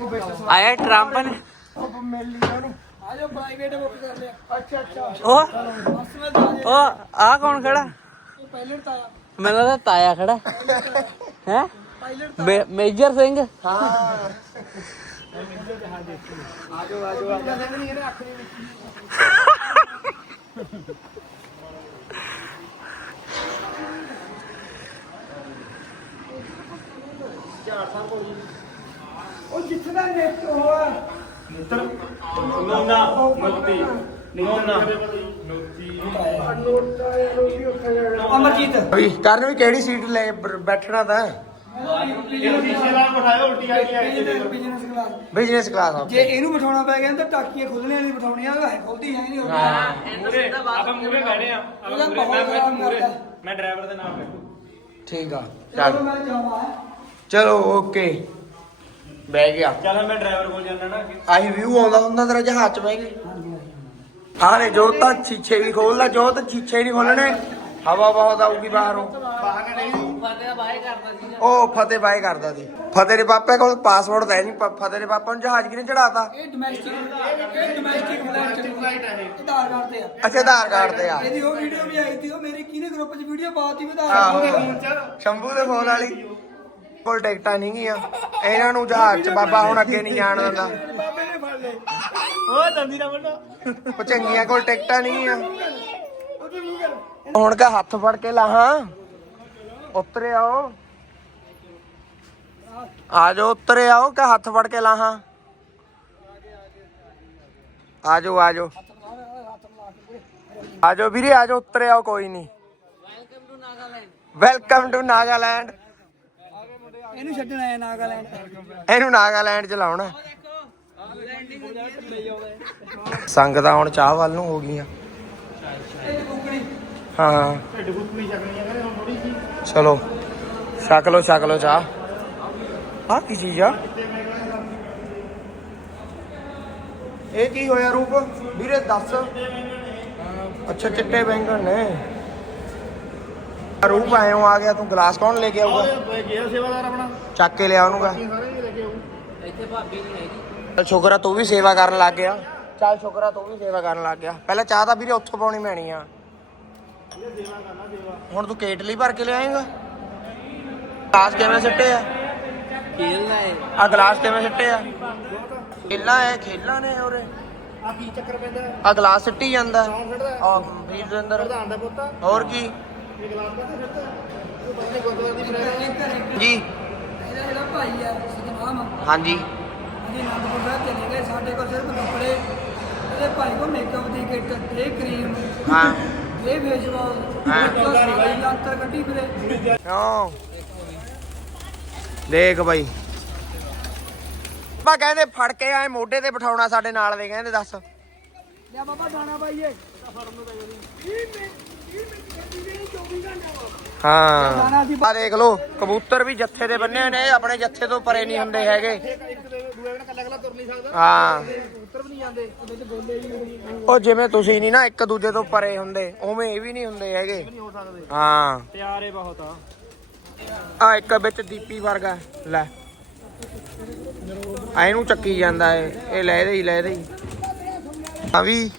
ਉਹ ਆ ਉਹ ਆਇਆ ਟਰੰਪ ਨੇ। ਉਹ ਮਿਲ ਲਈ ਉਹਨੂੰ। ਆਜੋ ਪ੍ਰਾਈਵੇਟ ਬੁੱਕ ਕਰ ਲਿਆ। ਅੱਛਾ ਅੱਛਾ। ਉਹ ਬੱਸ ਵਿੱਚ ਆ ਜਾਓ ਉਹ ਆ ਕੌਣ ਖੜਾ? ਪਾਇਲਟ ਤਾਂ ਮੈਨੂੰ ਲੱਗਦਾ ਤਾਇਆ ਖੜਾ। ਹੈ? ਮੇਜਰ ਸਿੰਘ। ਹਾਂ। ਉਹ ਜਿੱਥੇ ਦਾ ਨੈਟ ਹੋਆ ਨੋਨਾ ਮੱਤੀ ਨੋਨਾ। ਅਮਰਜੀਤ। ਵੀ ਕਰਨ ਵੀ ਕਿਹੜੀ ਸੀਟ ਲੈ ਬ- ਬੈਠਣਾ ਤਾਂ ਸ਼ੀਸ਼ੇ ਨਾਲ ਉਲਟੀ ਆ ਗਈ। ਬਿਜ਼ਨਸ ਕਲਾਸ ਬਿਜ਼ਨਸ ਕਲਾਸ ਜੇ ਇਹਨੂੰ ਬਿਠਾਉਣਾ ਪੈ ਗਿਆ ਤਾਂ ਟਾਕੀਆਂ ਖੁੱਲਣੇ ਵਾਲੀ ਬਿਠਾਉਣੀਆਂ ਉਹ ਹੈ ਖੁੱਲਦੀ ਹੈ ਨਹੀਂ ਹੁੰਦੀ ਆਪਾਂ ਮੂਰੇ ਬੈਠੇ ਆ। ਉਹਦਾ ਬਹੁਤ ਆਰਾਮ ਕਰਦਾ ਮੈਂ ਡਰਾਈਵਰ ਦੇ ਨਾਮ ਬੈਠੂ। ਠੀਕ ਆ ਚਲੋ ਚੱਲ। ਮੈਂ ਜਾਵਾਂ ਚਲੋ ਓਕੇ ਬਹਿ ਗਿਆ। ਚੱਲ ਮੈਂ ਡਰਾਈਵਰ ਕੋਲ ਜਾਣਾ ਨਾ। ਆਹੀ ਵਿਊ ਆਉਂਦਾ ਹੁੰਦਾ ਤੇਰਾ ਜਹਾਜ਼ ਚ ਬਹਿ ਕੇ। ਆਰੇ ਜੋ ਤਾਂ ਛੀਛੇ ਵੀ ਖੋਲਦਾ ਜੋ ਤਾਂ ਛੀਛੇ ਨਹੀਂ ਖੋਲਣੇ। ਹਵਾ ਬਹੁਤ ਆਊਗੀ ਬਾਹਰੋਂ। ਬਾਹਰ ਨਹੀਂ ਉਹ ਫਤਿਹ ਬਾਈ ਕਰਦਾ ਸੀ। ਫਤਿਹ ਦੇ ਪਾਪੇ ਕੋਲ ਪਾਸਪੋਰਟ ਤਾਂ ਹੈ ਨਹੀਂ ਫਤਿਹ ਦੇ ਪਾਪਾ ਨੂੰ ਜਹਾਜ਼ ਕਿਨੇ ਚੜਾਤਾ ਇਹ ਡੋਮੈਸਟਿਕ ਇਹ ਡੋਮੈਸਟਿਕ ਫਲਾਈਟ ਹੈ ਇਹ। ਆਧਾਰ ਕਾਰਡ ਤੇ ਆ। ਅੱਛਾ ਆਧਾਰ ਕਾਰਡ ਤੇ ਆ। ਇਹਦੀ ਉਹ ਵੀਡੀਓ ਵੀ ਆਈ ਸੀ ਉਹ ਮੇਰੇ ਕਿਹਨੇ ਗਰੁੱਪ 'ਚ ਵੀਡੀਓ ਪਾਤੀ ਵਧਾ ਆਹੋ। ਫੋਨ ਚ। ਸ਼ੰਭੂ ਦੇ ਫੋਨ ਵਾਲੀ। ਕੋਲ ਟਿਕਟਾਂ ਨਹੀਂ ਗੀਆਂ ਇਹਨਾਂ ਨੂੰ ਜਹਾਜ਼ 'ਚ ਬਾਬਾ ਹੁਣ ਅੱਗੇ ਨਹੀਂ ਜਾਣ ਦਿੰਦਾ। ਬਾਬੇ ਨੇ ਫੜ ਲਏ ਉਹ ਦੰਦੀ ਨਾ ਵੱਡਾ ਉਹ ਚੰਗੀਆਂ ਕੋਲ ਟਿਕਟਾਂ ਨਹੀਂ ਗੀਆਂ ਹੁਣ ਕਾ ਹੱਥ ਫੜ ਕੇ ਲਾਹਾਂ ਉਤਰੇ ਆਓ। ਆ ਜਾਓ ਉਤਰੇ ਆਓ ਕਾ ਹੱਥ ਫੜ ਕੇ ਲਾਹਾਂ ਆ ਜਾਓ ਆ ਜਾਓ। ਆ ਜਾਓ ਵੀਰੇ ਆ ਜਾਓ ਉਤਰੇ ਆਓ ਕੋਈ ਨਹੀਂ। ਵੈਲਕਮ ਟੂ ਨਾਗਾਲੈਂਡ ਇਹਨੂੰ ਛੱਡਣਾ ਹੈ ਨਾਗਾਲੈਂਡ। ਇਹਨੂੰ ਨਾਗਾਲੈਂਡ ਚ ਲਾਉਣਾ। ਸੰਗਤਾਂ ਹੁਣ ਚਾਹ ਵੱਲ ਨੂੰ ਹੋ ਗਈਆਂ। ਹਾਂ। ਚਲੋ, ਛਕ ਲੋ ਛਕ ਲੋ ਚਾਹ। ਆ ਕੀ ਚੀਜ਼ ਆ? ਇਹ ਕੀ ਹੋਇਆ ਰੂਪ? ਵੀਰੇ ਦੱਸ। ਅੱਛਾ, ਚਿੱਟੇ ਬੈਂਗਣ ਨੇ। ਰੂਪ ਆਇਓ ਆ ਗਿਆ ਤੂੰ ਗਲਾਸ ਕੌਣ ਲੈ ਕੇ ਆਊਗਾ? ਸੇਵਾਦਾਰ ਆਪਣਾ। ਚੱਕ ਕੇ ਲਿਆ ਉਹਨੂੰ ਗਾ ਸਾਰੇ ਹੀ ਲੈ ਕੇ ਆਊ। ਚੱਲ ਸ਼ੁਕਰ ਤੂੰ ਵੀ ਸੇਵਾ ਕਰਨ ਲੱਗ ਗਿਆ। ਚੱਲ ਸ਼ੁਕਰ ਤੂੰ ਵੀ ਸੇਵਾ ਕਰਨ ਲੱਗ ਗਿਆ। ਪਹਿਲਾਂ ਚਾਹ ਤਾਂ ਵੀਰੇ ਉੱਥੋਂ ਪਾਉਣੀ ਪੈਣੀ ਆ। ਹੁਣ ਤੂੰ ਕੇਟਲੀ ਭਰ ਕੇ ਲਿਆਏਂਗਾ? ਗਲਾਸ ਕਿਵੇਂ ਸਿੱਟੇ ਆ? ਖੇਲਣਾ ਹੈ ਆ ਗਲਾਸ ਕਿਵੇਂ ਸਿੱਟੇ ਆ? ਖੇਲਾਂ ਐ ਖੇਲਾਂ ਨੇ ਉਰੇ। ਆ ਕੀ ਚੱਕਰ ਪੈਂਦਾ? ਆ ਗਲਾਸ ਸਿੱਟੀ ਜਾਂਦਾ। ਆ ਵੀਰ ਦੇ ਅੰਦਰ। ਪ੍ਰਧਾਨ ਦਾ ਪੁੱਤ ਹੋਰ ਕੀ? ਜੀ। ਇਹਦਾ ਜਿਹੜਾ ਭਾਈ ਆ ਸਤਨਾਮ ਹਾਂਜੀ। ਅਸੀਂ ਅਨੰਦਪੁਰ ਸਾਹਿਬ ਚਲੇ ਗਏ ਸਾਡੇ ਕੋਲ ਸਿਰਫ ਕੱਪੜੇ ਇਹਦੇ ਭਾਈ ਕੋਲ ਮੇਕਅਪ ਦੀ ਕਿੱਟ ਇਹ ਕਰੀਮ ਹਾਂ। ਇਹ ਫੇਸ ਵਾਸ਼ ਹਾਂ। ਯੰਤਰ ਕੱਢੀ ਫਿਰੇ ਕਿਉਂ? ਦੇਖ ਬਾਈ। ਆਪਾਂ ਕਹਿੰਦੇ ਫੜ ਕੇ ਆਏ ਮੋਢੇ ਤੇ ਬਿਠਾਉਣਾ ਸਾਡੇ ਨਾਲ ਦੇ ਕਹਿੰਦੇ ਦੱਸ। ਲਿਆ ਬਾਬਾ ਦਾਣਾ ਪਾਈਏ। ਹਾਂ। ਆ ਦੇਖ ਲੋ ਕਬੂਤਰ ਵੀ ਜੱਥੇ ਦੇ ਬੰਨੇ ਹੋਏ ਨੇ, ਇਹ ਆਪਣੇ ਜੱਥੇ ਤੋਂ ਪਰੇ ਨਹੀਂ ਹੁੰਦੇ ਹੈਗੇ। ਹਾਂ। ਉਹ ਜਿਵੇਂ ਤੁਸੀਂ ਨਹੀਂ ਨਾ ਇੱਕ ਦੂਜੇ ਤੋਂ ਪਰੇ ਹੁੰਦੇ, ਉਵੇਂ ਇਹ ਵੀ ਨਹੀਂ ਹੁੰਦੇ ਹੈਗੇ। ਹਾਂ। ਪਿਆਰੇ ਬਹੁਤ ਆ ਆ ਇੱਕ ਵਿੱਚ ਦੀਪੀ ਵਰਗਾ, ਲੈ। ਆ ਇਹਨੂੰ ਚੱਕੀ ਜਾਂਦਾ ਏ ਇਹ ਲੈ ਦੇ ਹੀ, ਲੈ ਦੇ ਹੀ। ਆ ਵੀ।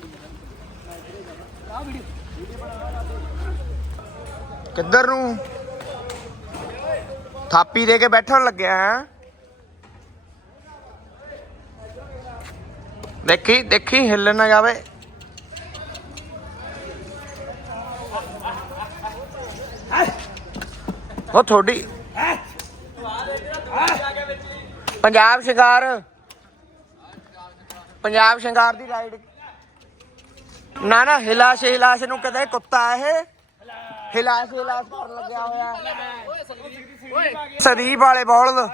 ਕਿੱਧਰ ਨੂੰ? ਥਾਪੀ ਦੇ ਕੇ ਬੈਠਣ ਲੱਗਿਆ ਹੈ। ਦੇਖੀ ਦੇਖੀ ਹਿੱਲ ਨਾ ਜਾਵੇ। ਉਹ ਥੋੜੀ ਪੰਜਾਬ ਸ਼ਿੰਗਾਰ। ਪੰਜਾਬ ਸ਼ਿੰਗਾਰ ਦੀ ਰਾਈਡ ਨਾ ਨਾ ਹਿਲਾਸ਼ ਹਿਲਾਸ਼ ਨੂੰ ਕਦੇ ਕੁੱਤਾ ਇਹ। ਹਿਲਾਸ਼ ਹਿਲਾਸ਼ ਕਰਨ ਲੱਗਿਆ ਹੋਇਆ। ਸਦੀਪ ਵਾਲੇ ਬੌਲਦ।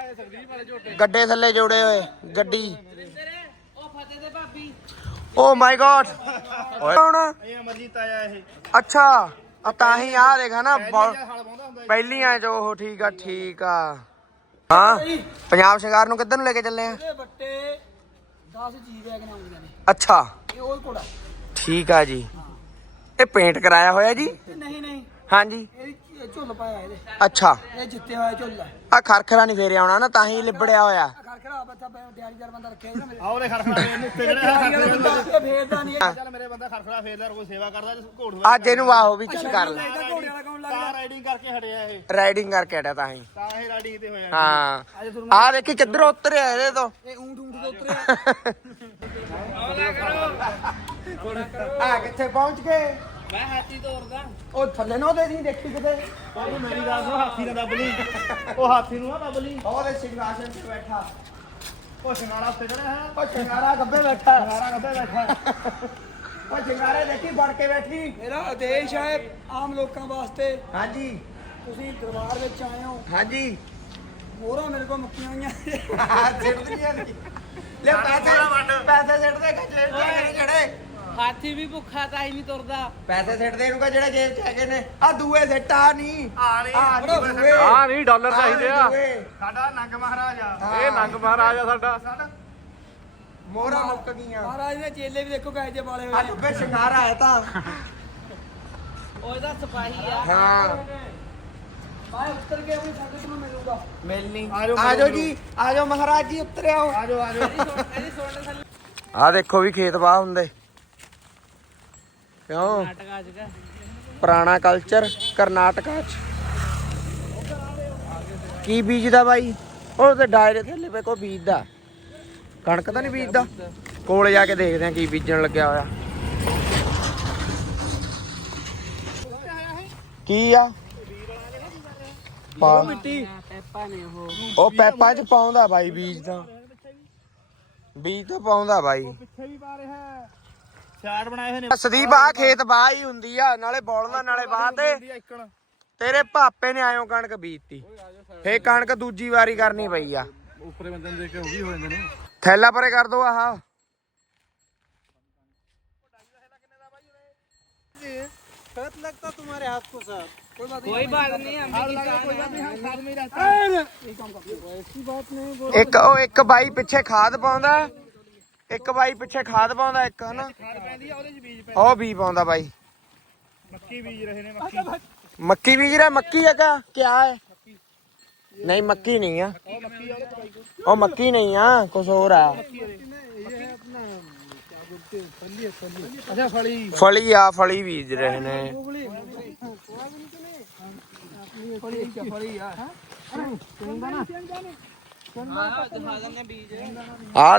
ਗੱਡੇ ਥੱਲੇ ਜੋੜੇ ਹੋਏ ਗੱਡੀ। ਓ ਮਾਈ ਗॉड ਓਏ ਹੁਣ ਇਹ ਅਮਰਜੀਤ ਆਇਆ ਇਹ ਅੱਛਾ ਆ ਤਾਂ ਹੀ ਆ ਦੇਖਾ ਨਾ ਬੌਲ- ਪਹਿਲੀਆਂ ਚ ਉਹ ਠੀਕ ਆ ਠੀਕ ਆ। ਹਾਂ ਪੰਜਾਬ ਸ਼ਿੰਗਾਰ ਨੂੰ ਕਿੱਧਰ ਨੂੰ ਲੈ ਕੇ ਚੱਲੇ ਆ? ਇਹ ਬੱਟੇ 10 ਜੀ ਵੈਗਨ ਆਉਂਦੀਆਂ ਨੇ। ਅੱਛਾ। ਇਹ ਉਹ ਘੋੜਾ ਠੀਕ ਆ ਜੀ। ਇਹ ਪੇਂਟ ਕਰਾਇਆ ਹੋਇਆ ਜੀ? ਨਹੀਂ ਨਹੀਂ। ਹਾਂਜੀ। ਇਹ ਇਹ ਝੁੱਲ ਪਾਇਆ ਇਹਦੇ। ਅੱਛਾ। ਇਹ ਜਿੱਤੇ ਹੋਇਆ ਝੁੱਲ ਹੈ। ਆ ਖਰਖਰਾ ਨਹੀਂ ਫੇਰਿਆ ਆਉਣਾ ਨਾ ਤਾਂ ਹੀ ਲਿਬੜਿਆ ਹੋਇਆ। ਖਰਖੜਾ ਬੱਚਾ ਦਿਹਾੜੀਦਾਰ ਬੰਦਾ ਰੱਖਿਆ ਨਾ ਮੇਰੇ। ਆ ਉਹਦੇ ਖਰਖੜਾ ਫੇਰ ਨੂੰ ਉੱਤੇ ਦਿਹਾੜੀਦਾਰ ਜਿਹੜਾ ਬੰਦਾ ਇਹ ਫੇਰਦਾ ਨਹੀਂ। ਇਹ ਚੱਲ ਮੇਰੇ ਬੰਦਾ ਖਰਖੜਾ ਫੇਰਦਾ ਕੋਈ ਸੇਵਾ ਕਰਦਾ ਘੋੜ ਅੱਜ ਇਹਨੂੰ ਆਹੋ ਵੀ ਕੁਛ ਕਰ ਲੈ। ਤਾਂ ਰਾਈਡਿੰਗ ਕਰਕੇ ਹਟਿਆ ਇਹ। ਰਾਈਡਿੰਗ ਕਰਕੇ ਹਟਿਆ ਤਾਂ ਹੀ। ਤਾਂ ਇਹ ਰਾਈਡਿੰਗ ਤੇ ਹੋਇਆ। ਹਾਂ। ਆ ਦੇਖੀ ਕਿੱਧਰ ਉਤਰਿਆ ਇਹਦੇ ਤੋਂ। ਇਹ ਊਂਟ ਊਂਟ ਤੋਂ ਉਤਰਿਆ। ਆ ਕਿੱਥੇ ਪਹੁੰਚ ਗਏ? ਮੈਂ ਹਾਥੀ ਤੋਰਦਾ। ਉਹ ਥੱਲੇ ਨਾ ਉਹਦੇ ਨਹੀਂ ਦੇਖੀ ਕਿਤੇ। ਉਹ ਮੇਰੀ ਗੱਲ ਸੁਣ ਹਾਥੀ ਨਾ ਦੱਬ ਲਈ। ਉਹ ਹਾਥੀ ਨੂੰ ਨਾ ਦੱਬ ਲਈ। ਉਹਦੇ ਸਿੰਘਾਸਨ ਤੇ ਬੈਠਾ। ਉਹ ਸ਼ਿੰਗਾਰਾ ਉੱਤੇ ਚੜਿਆ ਹੈ ਉਹ ਸ਼ਿੰਗਾਰਾ ਗੱਬੇ ਬੈਠਾ। ਸ਼ਿੰਗਾਰਾ ਕੱਢੇ ਬੈਠਾ। ਉਹ ਸ਼ਿੰਗਾਰੇ ਦੇਖੀ ਬਣ ਕੇ ਬੈਠੀ। ਮੇਰਾ ਆਦੇਸ਼ ਹੈ ਆਮ ਲੋਕਾਂ ਵਾਸਤੇ। ਹਾਂਜੀ। ਤੁਸੀਂ ਦਰਬਾਰ ਵਿੱਚ ਆਏ ਹੋ। ਹਾਂਜੀ। ਮੋਹਰਾਂ ਮੇਰੇ ਕੋਲ ਮੁੱਕੀਆਂ ਹੋਈਆਂ। ਲੈ ਪੈਸੇ। ਪੈਸੇ ਹੈਗੇ ਨੇ ਜਿਹੜੇ ਹਾਥੀ ਵੀ ਭੁੱਖਾ ਤਾਂ ਹੀ ਨਹੀਂ ਤੁਰਦਾ। ਪੈਸੇ ਸਿੱਟਦੇ ਇਹਨੂੰ ਕਾ ਜਿਹੜੇ ਜੇਬ ਚ ਹੈਗੇ ਨੇ। ਆ ਦੂਏ ਸਿੱਟ ਆ ਨਹੀਂ ਆ ਨਹੀਂ ਆ ਨਹੀਂ ਡਾਲਰ ਚਾਹੀਦੇ ਆ। ਦੂਏ। ਸਾਡਾ ਨੰਗ ਮਹਾਰਾਜ ਆ। ਇਹ ਨੰਗ ਮਹਾਰਾਜ ਆ ਸਾਡਾ। ਸਾਡਾ ਮੋਹਰਾਂ ਮੁੱਕ ਗਈਆਂ। ਮਹਾਰਾਜ ਦੇ ਚੇਲੇ ਵੀ ਦੇਖੋ ਕਾਹੇ ਜੇ ਵਾਲੇ ਆ ਹੋਏ ਨੇ ਡੱਬੇ ਸ਼ਿੰਗਾਰਾ ਆਇਆ ਤਾਂ। ਉਹਦਾ ਸਿਪਾਹੀ ਆ। ਹਾਂ। ਮੈਂ ਉੱਤਰ ਕੇ ਆਪਣੀ ਸੰਗਤ ਨੂੰ ਮਿਲੂੰਗਾ। ਮਿਲਣੀ। ਆ ਜਾਓ, ਆ ਜਾਓ ਜੀ ਆ ਜਾਓ ਮਹਾਰਾਜ ਜੀ ਉੱਤਰ ਆਓ। ਆ ਜਾਓ ਆ ਜਾਓ ਆ ਦੇਖੋ ਵੀ ਖੇਤ ਬਾਹ ਹੁੰਦੇ। ਕਿਉਂ? ਪੁਰਾਣਾ ਕਲਚਰ ਕਰਨਾਟਕਾ ਚ। ਕੀ ਬੀਜਦਾ ਬਾਈ? ਉਹ ਤੇ ਡਾਇਰੇ ਥੱਲੇ ਪੇ ਕੋ ਬੀਜਦਾ। ਕਣਕ ਤਾਂ ਨਹੀਂ ਬੀਜਦਾ। ਕੋਲੇ ਜਾ ਕੇ ਦੇਖਦੇ ਆ ਕੀ ਬੀਜਣ ਲੱਗਿਆ ਹੋਇਆ। ਕੀ ਆ? ਪਾ ਮਿੱਟੀ ਉਹ ਉਹ ਪੈਪਾਂ ਚ ਪਾਉਂਦਾ ਬਾਈ ਬੀਜ ਤਾਂ। ਬੀਜ ਤਾਂ ਪਾਉਂਦਾ ਬਾਈ। ਪਿੱਛੇ ਵੀ ਪਾ ਰਿਹਾ ਛਾੜ ਬਣਾਏ ਹੋਏ ਨੇ। ਸਦੀਪ ਆ ਖੇਤ ਬਾਹ ਹੀ ਹੁੰਦੀ ਆ ਨਾਲੇ ਬੋਲਦਾ ਨਾਲੇ ਬਾਹ ਤੇ। ਤੇਰੇ ਭਾਪੇ ਨੇ ਆਇਓ ਕਣਕ ਬੀਜਤੀ। ਫੇ ਕਣਕ ਦੂਜੀ ਵਾਰੀ ਕਰਨੀ ਪਈ ਆ। ਉੱਪਰੇ ਬੰਦੇ ਨੂੰ ਦੇਖ ਕੇ ਉਹ ਵੀ ਹੋ ਜਾਂਦੇ ਨੇ। ਥੈਲਾ ਪਰੇ ਕਰ ਦੋ ਆਹ। ਕੋਈ ਬਾਤ ਨਹੀਂ। ਹਮ ਵੀ ਕਿਸਾਨ ਇੱਕ ਉਹ ਇੱਕ ਬਾਈ ਪਿੱਛੇ ਖਾਦ ਪਾਉਂਦਾ। ਇੱਕ ਬਾਈ ਪਿੱਛੇ ਖਾਦ ਪਾਉਂਦਾ ਇੱਕ ਹਨਾ। ਖਾਦ ਪੈਂਦੀ ਆ ਉਹਦੇ ਚ ਬੀਜ ਉਹ ਪਾਉਂਦਾ ਬਾਈ। ਮੱਕੀ ਬੀਜ ਰਹੇ ਨੇ ਮੱਕੀ। ਮੱਕੀ ਬੀਜ ਰਿਹਾ ਮੱਕੀ ਹੈਗਾ ਕਿਆ ਹੈ? ਨਹੀਂ ਮੱਕੀ ਨਹੀਂ ਆ। ਉਹ ਮੱਕੀ ਨਹੀਂ ਆ ਕੁਝ ਹੋਰ ਆ। ਫਲੀ। ਫਲੀ ਆ ਫਲੀ ਬੀਜ ਰਹੇ ਨੇ। ਬੀਜ ਆ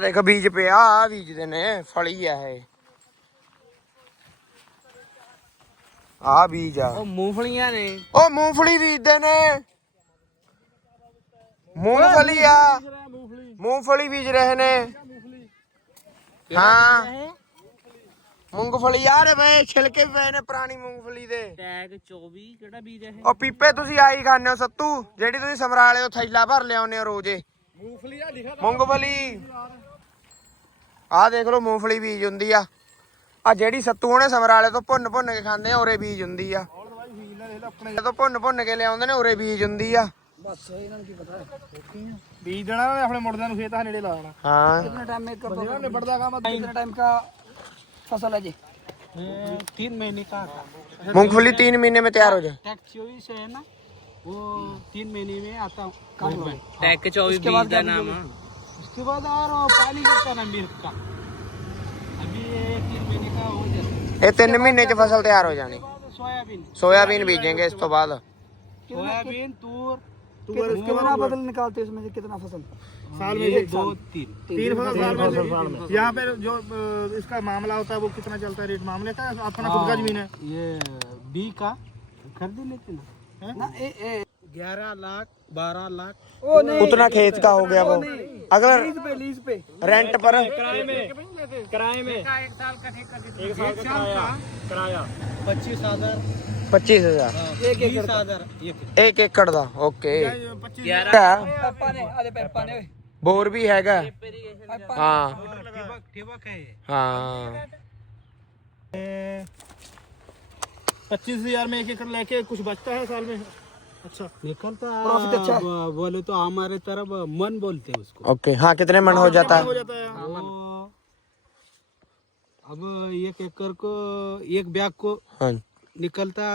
ਦੇਖ ਬੀਜ ਪਿਆ ਆ ਬੀਜਦੇ ਨੇ ਫਲੀ ਆ ਇਹ। ਆ ਬੀਜ ਆ। ਉਹ ਮੂੰਗਫਲੀਆਂ ਨੇ। ਉਹ ਮੂੰਗਫਲੀ ਬੀਜਦੇ ਨੇ। ਮੂੰਗਫਲੀ ਆ। ਮੂੰਗਫਲੀ ਬੀਜ ਰਹੇ ਨੇ। ਹਾਂ। ਮੂੰਗਫਲੀ ਯਾਰ ਵੇ ਛਿਲਕੇ ਪਏ ਨੇ ਪੁਰਾਣੀ ਮੂੰਗਫਲੀ ਦੇ। ਟੈਗ 24 ਕਿਹੜਾ ਬੀਜ ਹੈ ਉਹ ਪੀਪੇ ਤੁਸੀਂ ਆਈ ਖਾਂਦੇ ਹੋ ਸੱਤੂ ਜਿਹੜੀ ਤੁਸੀਂ ਸਮਰਾਲੇ ਤੋਂ ਥੈਲਾ ਭਰ ਲਿਆਉਂਦੇ ਹੋ ਰੋਜ਼ੇ। ਮੂੰਗਫਲੀ ਆ ਲਿਖਿਆ ਮੂੰਗਫਲੀ। ਆਹ ਦੇਖ ਲਓ ਮੂੰਗਫਲੀ ਬੀਜ ਹੁੰਦੀ ਆ। ਆ ਜਿਹੜੀ ਸੱਤੂ ਉਹਨੇ ਸਮਰਾਲੇ ਤੋਂ ਭੁੰਨ ਭੁੰਨ ਕੇ ਖਾਂਦੇ ਆ ਉਰੇ ਬੀਜ ਹੁੰਦੀ ਆ। ਜਦੋਂ ਭੁੰਨ ਭੁੰਨ ਕੇ ਲਿਆਉਂਦੇ ਨੇ ਉਰੇ ਬੀਜ ਹੁੰਦੀ ਆ। ਦੇਣਾ ਆਪਣੇ ਮਹੀਨੇ ਦਾ। ਮੂੰਗਫਲੀ 3 ਮਹੀਨੇ ਵਿੱਚ ਤਿਆਰ ਹੋ ਜਾਏ वो तीन महीने में आता पैकेज तो उसके बाद नाम हाँ। उसके बाद और पानी करता ना मिर्च का। तीन महीने ये तीन महीने की फ़सल तैयार हो जानी। सोयाबीन। सोयाबीन बीजेंगे इस तो बाद। सोयाबीन तूर तूर उसके बाद बदल निकालते हैं उसमें से कितना फ़सल? साल में एक दो तीन। तीन फ़सल साल में यहाँ पे जो इसका मामला होता है वो कितना चलता है रेट? मामले का अपना खुद का हाँ, ज़मीन है। ये बी का। खरीद लेते ना। ग्यारह लाख बारह लाख। उतना खेत का हो गया वो। अगर लीज पे लीज पे। रेंट पर। किराए में किराए में एक साल का एक साल का किराया। पच्चीस हज़ार। पच्चीस हज़ार। हाँ, एक एकड़ एक एकड़ का ओके। बोर भी है हाँ। हाँ। पच्चीस हज़ार में एक एकड़ लेके कुछ बचता है साल में? अच्छा। निकलता Profit अच्छा है। बोले तो हमारे तरफ़ मन बोलते हैं उसको। ओके हाँ कितने मन हो जाता हो? है जाता है? वो अब एक एकड़ को एक बैग को हाँ। निकलता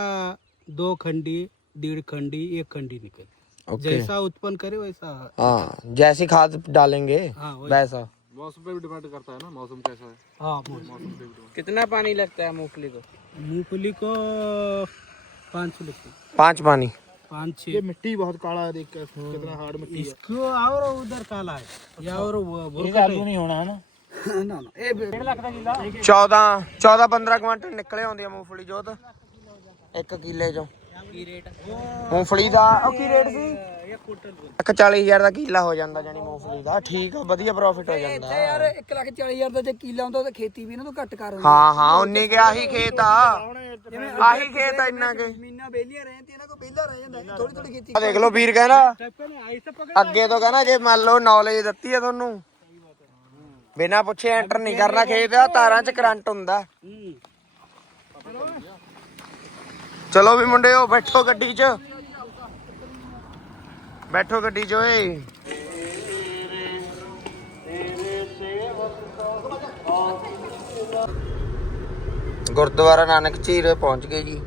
दो खंडी डेढ़ खंडी एक खंडी निकल। जैसा उत्पन्न करे वैसा। हाँ जैसी खाद डालेंगे हाँ वैसा। मौसम पे भी डिपेंड करता है ना मौसम कैसा है? हाँ कितना पानी लगता है मूंगफली को? मूंगफली को पाँच सौ लिखते पांच पानी पाँच ये छः मिट्टी बहुत काला है देख कर कितना हार्ड मिट्टी है इसको और उधर काला है या और वो बुरकट है। नहीं होना है ना ना ना ए 14 14 15 ਕੁਇੰਟਲ ਨਿਕਲੇ ਆਉਂਦੀ ਆ ਮੂੰਗਫਲੀ ਜੋਤ ਇੱਕ ਕਿੱਲੇ ਚੋਂ ਮੂੰਗਫਲੀ ਦਾ ਉਹ ਕੀ ਰੇਟ ਸੀ? ਇੱਕ 40000 ਦਾ ਕਿੱਲਾ ਹੋ ਜਾਂਦਾ ਜਾਨੀ ਮੂੰਗਫਲੀ ਦਾ। ਠੀਕ ਆ ਵਧੀਆ ਪ੍ਰੋਫਿਟ ਹੋ ਜਾਂਦਾ। ਇੱਥੇ ਯਾਰ 1 ਲੱਖ 40 ਹਜ਼ਾਰ ਦਾ ਜੇ ਕੀਲਾ ਹੁੰਦਾ ਤਾਂ ਖੇਤੀ ਵੀ ਇਹਨਾਂ ਤੋਂ ਘੱਟ ਕਰ ਹੁੰਦੀ ਹਾਂ ਹਾਂ ਉਨੇ ਕੇ ਆਹੀ ਖੇਤ ਆ। ਆਹੀ ਖੇਤ ਆ ਇੰਨਾ ਕੇ। ਜ਼ਮੀਨਾਂ ਬੇਲੀਆਂ ਰਹਿਣ ਤੇ ਇਹਨਾਂ ਕੋ ਪਹਿਲਾਂ ਰਹਿ ਜਾਂਦਾ ਥੋੜੀ ਥੋੜੀ ਖੇਤੀ ਆ ਦੇਖ ਲਓ ਵੀਰ ਕਹਿੰਦਾ ਅੱਗੇ ਤੋਂ ਕਹਿੰਦਾ ਜੇ ਮੰਨ ਲਓ ਨੌਲੇਜ ਦਿੱਤੀ ਆ ਤੁਹਾਨੂੰ। ਬਿਨਾ ਪੁੱਛੇ ਐਂਟਰ ਨਹੀਂ ਕਰਨਾ ਖੇਤ ਆ ਤਾਰਾਂ 'ਚ ਕਰੰਟ ਹੁੰਦਾ। ਚਲੋ ਵੀ ਮੁੰਡਿਓ ਬੈਠੋ ਗੱਡੀ 'ਚ। ਬੈਠੋ ਗੱਡੀ 'ਚ, ਓਏ। ਗੁਰਦੁਆਰਾ ਨਾਨਕ ਝੀਰ ਪਹੁੰਚ ਗਏ ਜੀ।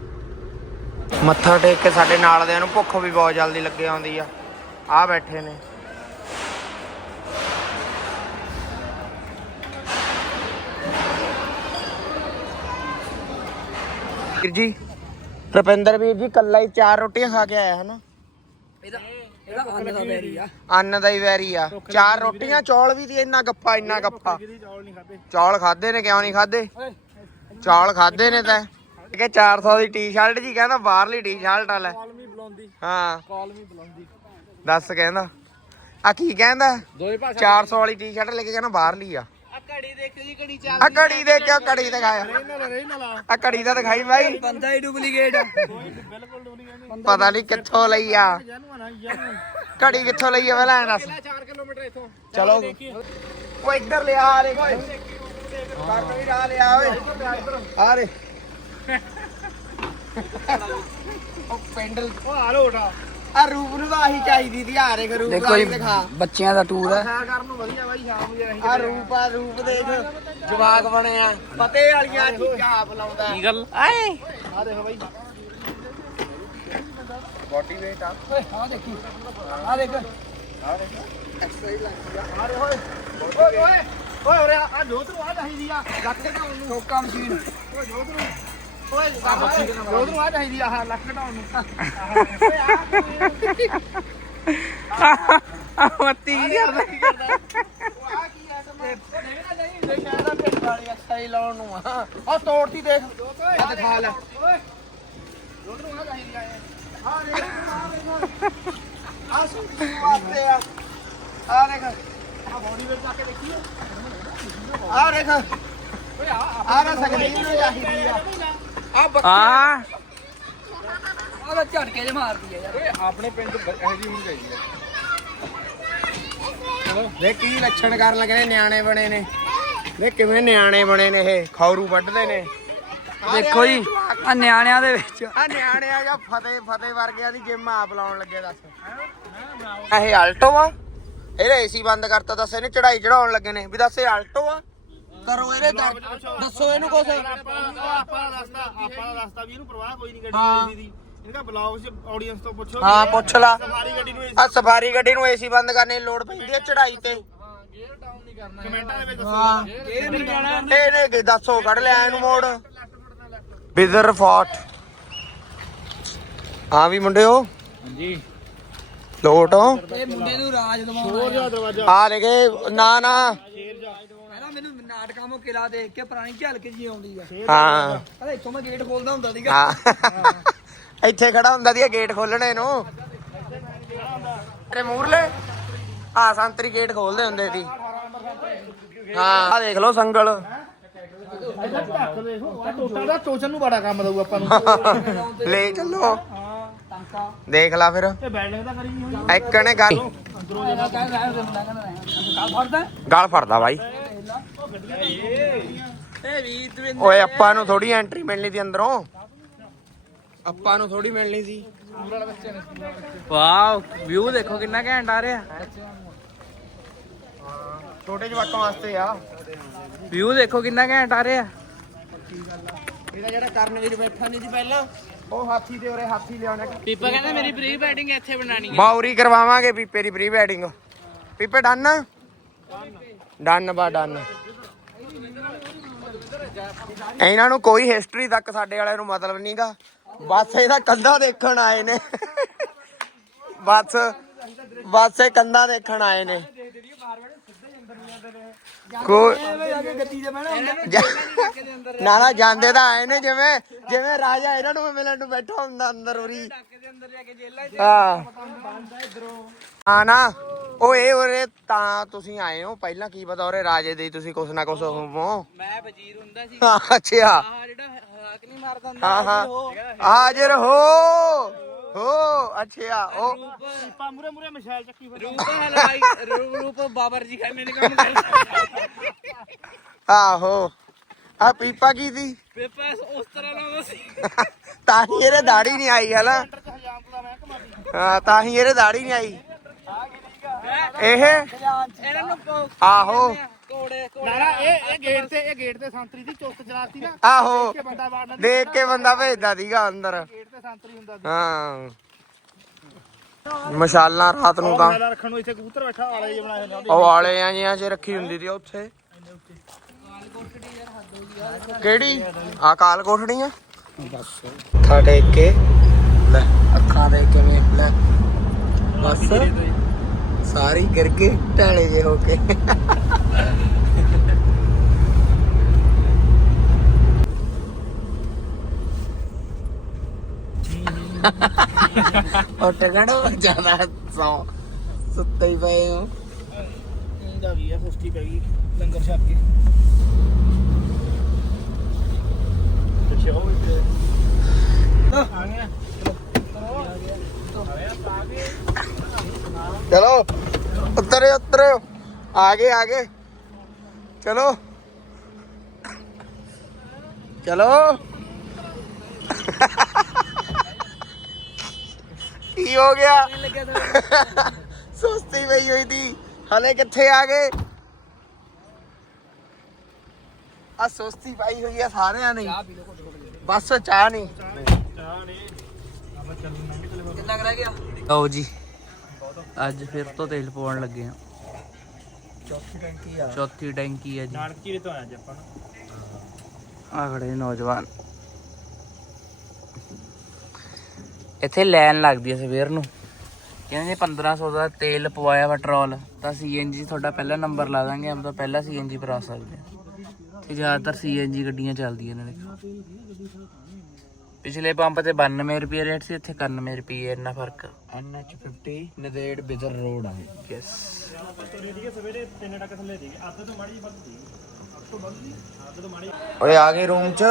ਮੱਥਾ ਟੇਕ ਕੇ ਸਾਡੇ ਨਾਲ ਦਿਆਂ ਨੂੰ ਭੁੱਖ ਵੀ ਬਹੁਤ ਜਲਦੀ ਲੱਗੇ ਆਉਂਦੀ ਆ। ਆ ਬੈਠੇ ਨੇ। ਜੀ ਰੁਪਿੰਦਰ ਵੀਰ ਜੀ ਕੱਲਾ ਹੀ ਚਾਰ ਰੋਟੀਆਂ ਖਾ ਕੇ ਆਇਆ ਹਨਾ? ਇਹਦਾ ਇਹਦਾ ਅੰਨ ਦਾ ਵੈਰੀ ਆ। ਹੀ ਵੈਰੀ ਆ। ਚਾਰ ਰੋਟੀਆਂ ਚੌਲ ਵੀ ਦੀ ਇੰਨਾ ਗੱਪਾ ਇੰਨਾ ਗੱਪਾ। ਚੌਲ ਖਾਦੇ ਨੇ ਕਿਉਂ ਨਹੀਂ ਖਾਦੇ ਚੌਲ ਖਾਦੇ ਨੇ ਤਾਂ। ਕਿ 400 ਦੀ ਟੀ-ਸ਼ਰਟ ਜੀ ਕਹਿੰਦਾ ਬਾਹਰਲੀ ਟੀ-ਸ਼ਰਟ ਵਾਲਾ ਕਾਲ ਮੀ ਬੁਲਾਉਂਦੀ। ਹਾਂ। ਕਾਲ ਮੀ ਬੁਲਾਉਂਦੀ। ਦੱਸ ਕਹਿੰਦਾ। ਆ ਕੀ ਕਹਿੰਦਾ? 400 ਵਾਲੀ ਟੀ-ਸ਼ਰਟ ਲੈ ਕੇ ਕਹਿੰਦਾ ਬਾਹਰਲੀ ਆ। ਘੜੀ ਦੇਖੋ ਜੀ ਘੜੀ ਚੱਲ ਆ ਘੜੀ ਦੇਖਿਓ ਘੜੀ ਦਿਖਾਇਆ ਆ ਘੜੀ ਦਾ ਦਿਖਾਈ ਬਾਈ। ਬੰਦਾ ਹੀ ਡੁਪਲੀਕੇਟ ਪਤਾ ਨਹੀਂ ਕਿੱਥੋਂ ਲਈ ਆ। ਘੜੀ ਕਿੱਥੋਂ ਲਈ ਆ ਪਹਿਲਾਂ ਐਂ ਦੱਸ। ਚਲੋ। ਉਹ ਇੱਧਰ ਲਿਆ ਆ ਰੇ ਲਿਆ ਓਏ ਆ ਰੇ। ਉਹ ਪੈਂਡਲ ਉਹ ਆ ਆ ਰੂਪ ਨੂੰ ਤਾਂ ਆਹੀ ਚਾਹੀਦੀ ਦੀ ਆ ਰੇ ਰੂਪ ਦੇਖੋ ਜੀ ਦਿਖਾ। ਬੱਚਿਆਂ ਦਾ ਟੂਰ ਹੈ। ਖਾ ਕਰਨ ਨੂੰ ਵਧੀਆ ਬਾਈ ਸ਼ਾਮ ਨੂੰ ਜਿਹੜਾ ਆ ਰੂਪ ਆ ਰੂਪ ਦੇਖ ਜਵਾਕ ਬਣੇ ਆ। ਪਤੇ ਵਾਲੀਆਂ ਚੀਜ਼ਾਂ ਆਪ ਲਾਉਂਦਾ ਕੀ ਗੱਲ? ਆਏ। ਆ ਦੇਖੋ ਬਾਈ। ਬਾਡੀ ਵੇਟ ਆ। ਓਏ ਆ ਦੇਖੀ। ਆ ਦੇਖ। ਆ ਦੇਖ ਐਕਸਰਸਾਈਜ਼ ਲੱਗਦੀ ਆ। ਆ ਰੇ ਓਏ। ਓਏ ਓਏ। ਓਏ ਆ ਜੋਤਰੂ ਆ ਨਹੀਂ ਦੀ ਆ। ਲੱਗ ਕੇ ਨੂੰ। ਠੋਕਾ ਮਸ਼ੀਨ। ਓਏ ਜੋਤਰੂ ਓਏ ਜੋਤ ਨੂੰ ਆ ਦही ਦਿਆ ਹਾਂ ਲੱਖ ਘਟਾਉਣ ਨੂੰ ਓਏ ਆ ਮੱਤੀ ਕੀ ਕਰਦਾ ਨਹੀਂ ਦੇਖਿਆ ਇਹਦਾ ਪਿੰਡ ਵਾਲੀ ਐਕਸਾਈ ਲਾਉਣ ਨੂੰ ਆ ਆ ਤੋੜਤੀ ਦੇਖ ਆ ਦਿਖਾ ਲੈ ਜੋਤ ਨੂੰ ਆ ਦही ਦਿਆ ਆ ਸੁਣੀ ਵਾਸਤੇ ਆ ਆ ਦੇਖ ਆ ਬੋਡੀ ਵਿੱਚ ਜਾ ਕੇ ਦੇਖੀਏ ਆ ਦੇਖ ਓਏ ਆ ਆ ਨਾ ਸਕਦੀ ਨੂੰ ਚਾਹੀਦੀ ਆ ਆ ਬੱਕਰੀ ਹਾਂ ਉਹਦਾ ਝਟਕੇ ਜੇ ਮਾਰਦੀ ਆ ਯਾਰ। ਆਪਣੇ ਪਿੰਡ ਇਹੋ ਜਿਹੀ ਹੋਣੀ ਚਾਹੀਦੀ ਹੈ ਵੇ ਕੀ ਲੱਛਣ ਕਰਨ ਲੱਗੇ ਨੇ ਨਿਆਣੇ ਬਣੇ ਨੇ? ਵੇ ਕਿਵੇਂ ਨਿਆਣੇ ਬਣੇ ਨੇ ਇਹ? ਖੌਰੂ ਵੱਢਦੇ ਨੇ। ਦੇਖੋ ਜੀ ਆ ਨਿਆਣਿਆਂ ਦੇ ਵਿੱਚ। ਆ ਨਿਆਣੇ ਆ ਜਾਂ ਫਤਿਹ ਫਤਿਹ ਵਰਗਿਆਂ ਦੀ ਜਿੰਮ ਆਪ ਲਾਉਣ ਲੱਗੇ ਦੱਸ। ਇਹ ਆਲਟੋ ਆ? ਇਹਦਾ ਏਸੀ ਬੰਦ ਕਰਤਾ ਦੱਸ। ਇਹਨੇ ਚੜਾਈ ਚੜਾਉਣ ਲੱਗੇ ਨੇ। ਵੀ ਦੱਸ ਇਹ ਆਲਟੋ ਆ? ਕਰੋ ਇਹਦੇ ਦਰ- ਦੱਸੋ ਇਹਨੂੰ ਕੁਛ। ਆਪਾਂ ਰਸਤਾ ਆਪਾਂ ਰਸਤਾ ਵੀ ਇਹਨੂੰ ਪ੍ਰਵਾਹ ਕੋਈ ਨਹੀਂ। ਗੱਡੀ ਦੀ। ਇਹਦਾ ਬਲੌਗ 'ਚ ਆਡੀਅנס ਤੋਂ ਪੁੱਛੋ ਹਾਂ ਪੁੱਛ ਲਾ। ਸਫਾਰੀ ਗੱਡੀ ਨੂੰ ਆ ਸਫਾਰੀ ਗੱਡੀ ਨੂੰ ਏਸੀ ਬੰਦ ਕਰਨੇ ਦੀ ਲੋੜ ਪੈਂਦੀ ਹੈ ਚੜਾਈ ਤੇ। ਕਮੈਂਟਾਂ ਦੇ ਵਿੱਚ ਹਾਂ। ਦੱਸੋ ਇਹ ਨਹੀਂ ਜਾਣਾ ਇਹਨੇ। ਕੀ ਦੱਸੋ ਕੱਢ ਲਿਆ ਇਹਨੂੰ ਮੋੜ। ਬਿਦਰ ਫੋਰਟ ਹਾਂ ਵੀ ਮੁੰਡਿਓ। ਹਾਂਜੀ। ਲੋਟ ਇਹ ਮੁੰਡੇ ਨੂੰ ਰਾਜ ਦਵਾਉਣਾ ਆ ਲੈ ਕੇ ਨਾ ਨਾ। ਕਹਿੰਦਾ ਮੈਨੂੰ ਨਾਟਕਾਂ ਮੋ ਕਿਲਾ ਦੇਖ ਕੇ ਪੁਰਾਣੀ ਝਲਕ ਜੀ ਆਉਂਦੀ ਆ। ਹਾਂ। ਕਹਿੰਦਾ ਇੱਥੋਂ ਮੈਂ ਗੇਟ ਖੋਲਦਾ ਹੁੰਦਾ ਸੀਗਾ। ਹਾਂ। ਇੱਥੇ ਖੜਾ ਹੁੰਦਾ ਦੀ ਗੇਟ ਖੋਲਣੇ ਨੂੰ। ਤੇਰੇ ਮੂਰਲੇ ਆ ਸੰਤਰੀ ਗੇਟ ਖੋਲਦੇ ਹੁੰਦੇ ਸੀ। ਹਾਂ ਆ ਦੇਖ ਲਓ ਸੰਗਲ। ਟੋਟਾ ਦਾ ਟੋਚਨ ਨੂੰ ਬੜਾ ਕੰਮ ਦਊ ਆਪਾਂ ਨੂੰ। ਲੈ ਚੱਲੋ। ਦੇਖ। ਲਾ ਫਿਰ। ਇਹ ਬੈਲਡਿੰਗ ਦਾ ਕਰੀ ਨਹੀਂ ਹੋਈ ਇੱਕ ਨੇ ਗੱਲ ਗਲ ਫੜਦਾ ਬਾਈ। ਤੂੰ ਓਏ ਆਪਾਂ ਨੂੰ ਥੋੜੀ ਐਂਟਰੀ ਮਿਲਣੀ ਸੀ ਅੰਦਰੋਂ। ਆਪਾਂ ਨੂੰ ਥੋੜੀ ਮਿਲਣੀ ਸੀ। ਵਾਓ ਵਿਊ ਦੇਖੋ ਕਿੰਨਾ ਘੈਂਟ ਆ ਰਿਹਾ। ਛੋਟੇ ਜਵਾਕਾਂ ਵਾਸਤੇ ਆ। ਵਿਊ ਦੇਖੋ ਕਿੰਨਾ ਘੈਂਟ ਆ ਰਿਹਾ। ਇਹਦਾ ਜਿਹੜਾ ਕਰਨਵੀਰ ਬੈਠਾ ਨਹੀਂ ਸੀ ਪਹਿਲਾਂ। ਉਹ ਹਾਥੀ ਦੇ ਉਰੇ ਹਾਥੀ ਲਿਆਉਣਾ। ਪੀਪਾ ਕਹਿੰਦਾ ਮੇਰੀ ਪ੍ਰੀ ਵੈਡਿੰਗ ਇੱਥੇ ਬਣਾਣੀ ਬਾਉਰੀ ਕਰਵਾਵਾਂਗੇ ਪੀਪੇ ਦੀ ਪ੍ਰੀ ਵੈਡਿੰਗ। ਪੀਪੇ ਡਨ? ਡਨ ਬਾ ਡਨ। ਇਹਨਾਂ ਨੂੰ ਕੋਈ ਹਿਸਟਰੀ ਤੱਕ ਸਾਡੇ ਵਾਲਿਆਂ ਨੂੰ ਮਤਲਬ ਨਹੀਂਗਾ ਬਸ ਇਹਦਾ ਕੰਧਾ ਦੇਖਣ ਆਏ ਨੇ। ਬਸ ਬਸ ਇਹ ਕੰਧਾ ਦੇਖਣ ਆਏ ਨੇ। ਕੋਈ ਗੱਤੀ ਤੇ ਬਹਿਣਾ ਹੁੰਦਾ। ਜਾ- ਨਾ ਨਾ ਜਾਂਦੇ ਤਾਂ ਆਏ ਨੇ ਜਿਵੇਂ ਜਿਵੇਂ ਰਾਜਾ ਇਹਨਾਂ ਨੂੰ ਮਿਲਣ ਨੂੰ ਬੈਠਾ ਹੁੰਦਾ ਅੰਦਰ ਉਰੀ। ਹਾਂ। ਨਾ ਉਹ ਇਹ ਉਰੇ ਤਾਂ ਤੁਸੀਂ ਆਏ ਹੋ। ਪਹਿਲਾਂ ਕੀ ਪਤਾ ਉਰੇ ਰਾਜੇ ਦੇ ਤੁਸੀਂ ਕੁਛ ਨਾ ਕੁਛ ਹੋਵੋ। ਮੈਂ ਵਜ਼ੀਰ ਹੁੰਦਾ ਸੀ। ਅੱਛਾ। ਆਹ ਜਿਹੜਾ ਹਾਕ ਨਹੀਂ ਮਾਰਦਾ ਹੁੰਦਾ ਹਾਂ ਹਾਂ। ਹਾਜ਼ਰ ਹੋ। ਹੋ ਅੱਛਾ ਉਹ ਪਾ ਮੂਰੇ ਮੂਰੇ ਮਸ਼ਾਲ ਚੱਕੀ ਫਿਰ ਰੂਪ ਹਲਵਾਈ ਰੂਪ ਰੂਪ ਬਾਬਰ ਜੀ ਖਾਨੇ ਨੇ ਕੰਮ ਕਰਦਾ ਆਹੋ ਆ ਪੀਪਾ ਕੀ ਸੀ? ਪੀਪਾ ਉਸ ਤਰ੍ਹਾਂ ਲਾਉਂਦਾ ਸੀ। ਤਾਂ ਹੀ ਇਹਦੇ ਦਾੜੀ ਨਹੀਂ ਆਈ ਹਲਾ ਹਾਂ ਤਾਂ ਹੀ ਇਹਦੇ ਦਾੜੀ ਨਹੀਂ ਆਈ। ਇਹ? ਇਹਨਾਂ ਨੂੰ ਆਹੋ। ਕੋੜੇ ਨਾ ਨਾ ਇਹ ਇਹ ਗੇਟ ਤੇ ਇਹ ਗੇਟ ਤੇ ਸੰਤਰੀ ਦੀ ਚੁੱਕ ਚਲਾਤੀ ਨਾ। ਆਹੋ। ਕਿ ਬੰਦਾ ਵਾੜਨਾ ਦੇਖ ਕੇ ਬੰਦਾ ਭੇਜਦਾ ਸੀਗਾ ਅੰਦਰ। ਤੇ ਸੰਤਰੀ ਹੁੰਦਾ ਹਾਂ। ਮਸ਼ਾਲਾਂ ਰਾਤ ਨੂੰ ਤਾਂ ਰੱਖਣ ਨੂੰ ਇੱਥੇ ਕਬੂਤਰ ਬੈਠਾ ਵਾਲੇ ਜਿਹੇ ਬਣਾਏ ਹੁੰਦੇ ਉਹ ਵਾਲੇ ਆ ਜਿਹਾਂ 'ਚ ਰੱਖੀ ਹੁੰਦੀ ਸੀ ਉੱਥੇ। ਕਿਹੜੀ? ਆ ਕਾਲ ਕੋਠੜੀ ਆ। ਬਸ ਅੱਖਾਂ ਟੇਕ ਕੇ। ਲੈ ਅੱਖਾਂ ਦੇ ਕਿਵੇਂ ਲੈ। ਬਸ। ਸਾਰੀ ਗਿਰ ਕੇ ਢਾਲੇ ਜੇ ਹੋ ਕੇ। ਉੱਠ ਗੜੋ ਜ਼ਿਆਦਾ ਸੌ ਸੁੱਤੇ ਹੀ ਪਏ ਹੋ ਆ ਗਈ ਆ ਸੁਸਤੀ ਪੈ ਗਈ ਲੰਗਰ ਛਕ ਕੇ ਪਿੱਛੇ ਉਹ ਵੀ ਆ ਗਿਆ ਚਲੋ ਉਤਰੇ ਉਤਰੇ ਆ ਗਏ ਆ ਗਏ ਚਲੋ ਚਲੋ ਕੀ ਹੋ ਗਿਆ? ਸੁਸਤੀ ਪਈ ਹੋਈ ਦੀ ਹਲੇ ਕਿੱਥੇ ਆ ਗਏ? ਆ ਸੁਸਤੀ ਪਾਈ ਹੋਈ ਆ ਸਾਰਿਆਂ ਨੇ। ਬਸ ਚਾਹ ਨਹੀਂ। ਕਿੰਨਾ ਕੁ ਰਹਿ ਗਿਆ? ਲਓ ਜੀ। ਅੱਜ ਫਿਰ ਤੋਂ ਤੇਲ ਪਾਉਣ ਲੱਗੇ ਆ। ਚੌਥੀ ਟੈਂਕੀ ਆ। ਚੌਥੀ ਟੈਂਕੀ ਹੈ ਜੀ। ਨਾਨਕ ਚੀਰੇ ਤੋਂ ਆਇਆ ਅੱਜ ਆਪਾਂ ਆ ਖੜੇ ਨੇ ਨੌਜਵਾਨ। ਇੱਥੇ ਲਾਈਨ ਲੱਗਦੀ ਹੈ ਸਵੇਰ ਨੂੰ। ਕਹਿੰਦੇ ਜੇ 1500 ਦਾ ਤੇਲ ਪਵਾਇਆ ਪੈਟਰੋਲ ਤਾਂ ਸੀਐਨਜੀ ਤੁਹਾਡਾ ਪਹਿਲਾ ਨੰਬਰ ਲਾ ਦਾਂਗੇ ਆਪ ਤਾਂ ਪਹਿਲਾ ਸੀਐਨਜੀ ਭਰਾ ਸਕਦੇ ਆ। ਤੇ ਜ਼ਿਆਦਾਤਰ ਸੀਐਨਜੀ ਗੱਡੀਆਂ ਚੱਲਦੀਆਂ ਨੇ ਦੇਖੋ। ਪਿਛਲੇ ਪੰਪ ਤੇ 92 ਰੁਪਏ ਰੇਟ ਸੀ ਇੱਥੇ 91 ਰੁਪਏ ਇੰਨਾ ਫ਼ਰਕ। NH50 ਨਦੇੜ ਬਿਦਰ ਰੋਡ ਆ ਯੈਸ ਸਵੇਰੇ 3 ਟੱਕ ਥੱਲੇ ਦੀ ਅੱਧ ਤੋਂ ਮਾੜੀ ਵੱਧ ਦੀ ਓਏ ਆ ਗਏ ਰੂਮ ਚ।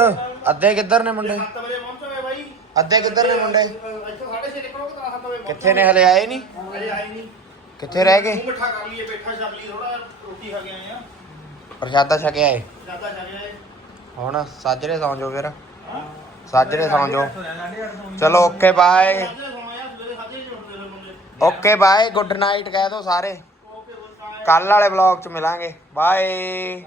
ਅੱਧੇ ਕਿੱਧਰ ਨੇ ਮੁੰਡੇ? ਸਵੇਰੇ ਪਹੁੰਚੋਗੇ ਬਾਈ। ਅੱਧੇ ਕਿੱਧਰ ਨੇ ਮੁੰਡੇ? ਇੱਥੋਂ 6:30 ਨਿਕਲੋਗੇ ਤਾਂ 7 ਵਜੇ ਕਿੱਥੇ ਨੇ ਹਲੇ ਆਏ ਨਹੀਂ? ਅਜੇ ਆਈ ਨਹੀਂ। ਕਿੱਥੇ ਰਹਿ ਗਏ? ਮਿੱਠਾ ਕਰ ਲਈਏ ਬੈਠਾ ਛਕ ਲਈ ਥੋੜਾ ਰੋਟੀ ਖਾ ਕੇ ਆਏ ਆ। ਪ੍ਰਸ਼ਾਦਾ ਛਕਿਆ ਏ। ਜ਼ਿਆਦਾ ਛਕ ਆਏ ਹੁਣ ਸਾਜਰੇ ਸੌਂ ਜਾਓ ਫਿਰ। ਸਾਜਰੇ ਸੌਂ ਜਾਓ। ਚਲੋ okay bye. Okay bye. Good night ਕਹਿ ਦੋ ਸਾਰੇ। ਕੱਲ ਵਾਲੇ ਵਲੌਗ ਚ ਮਿਲਾਂਗੇ। ਬਾਏ।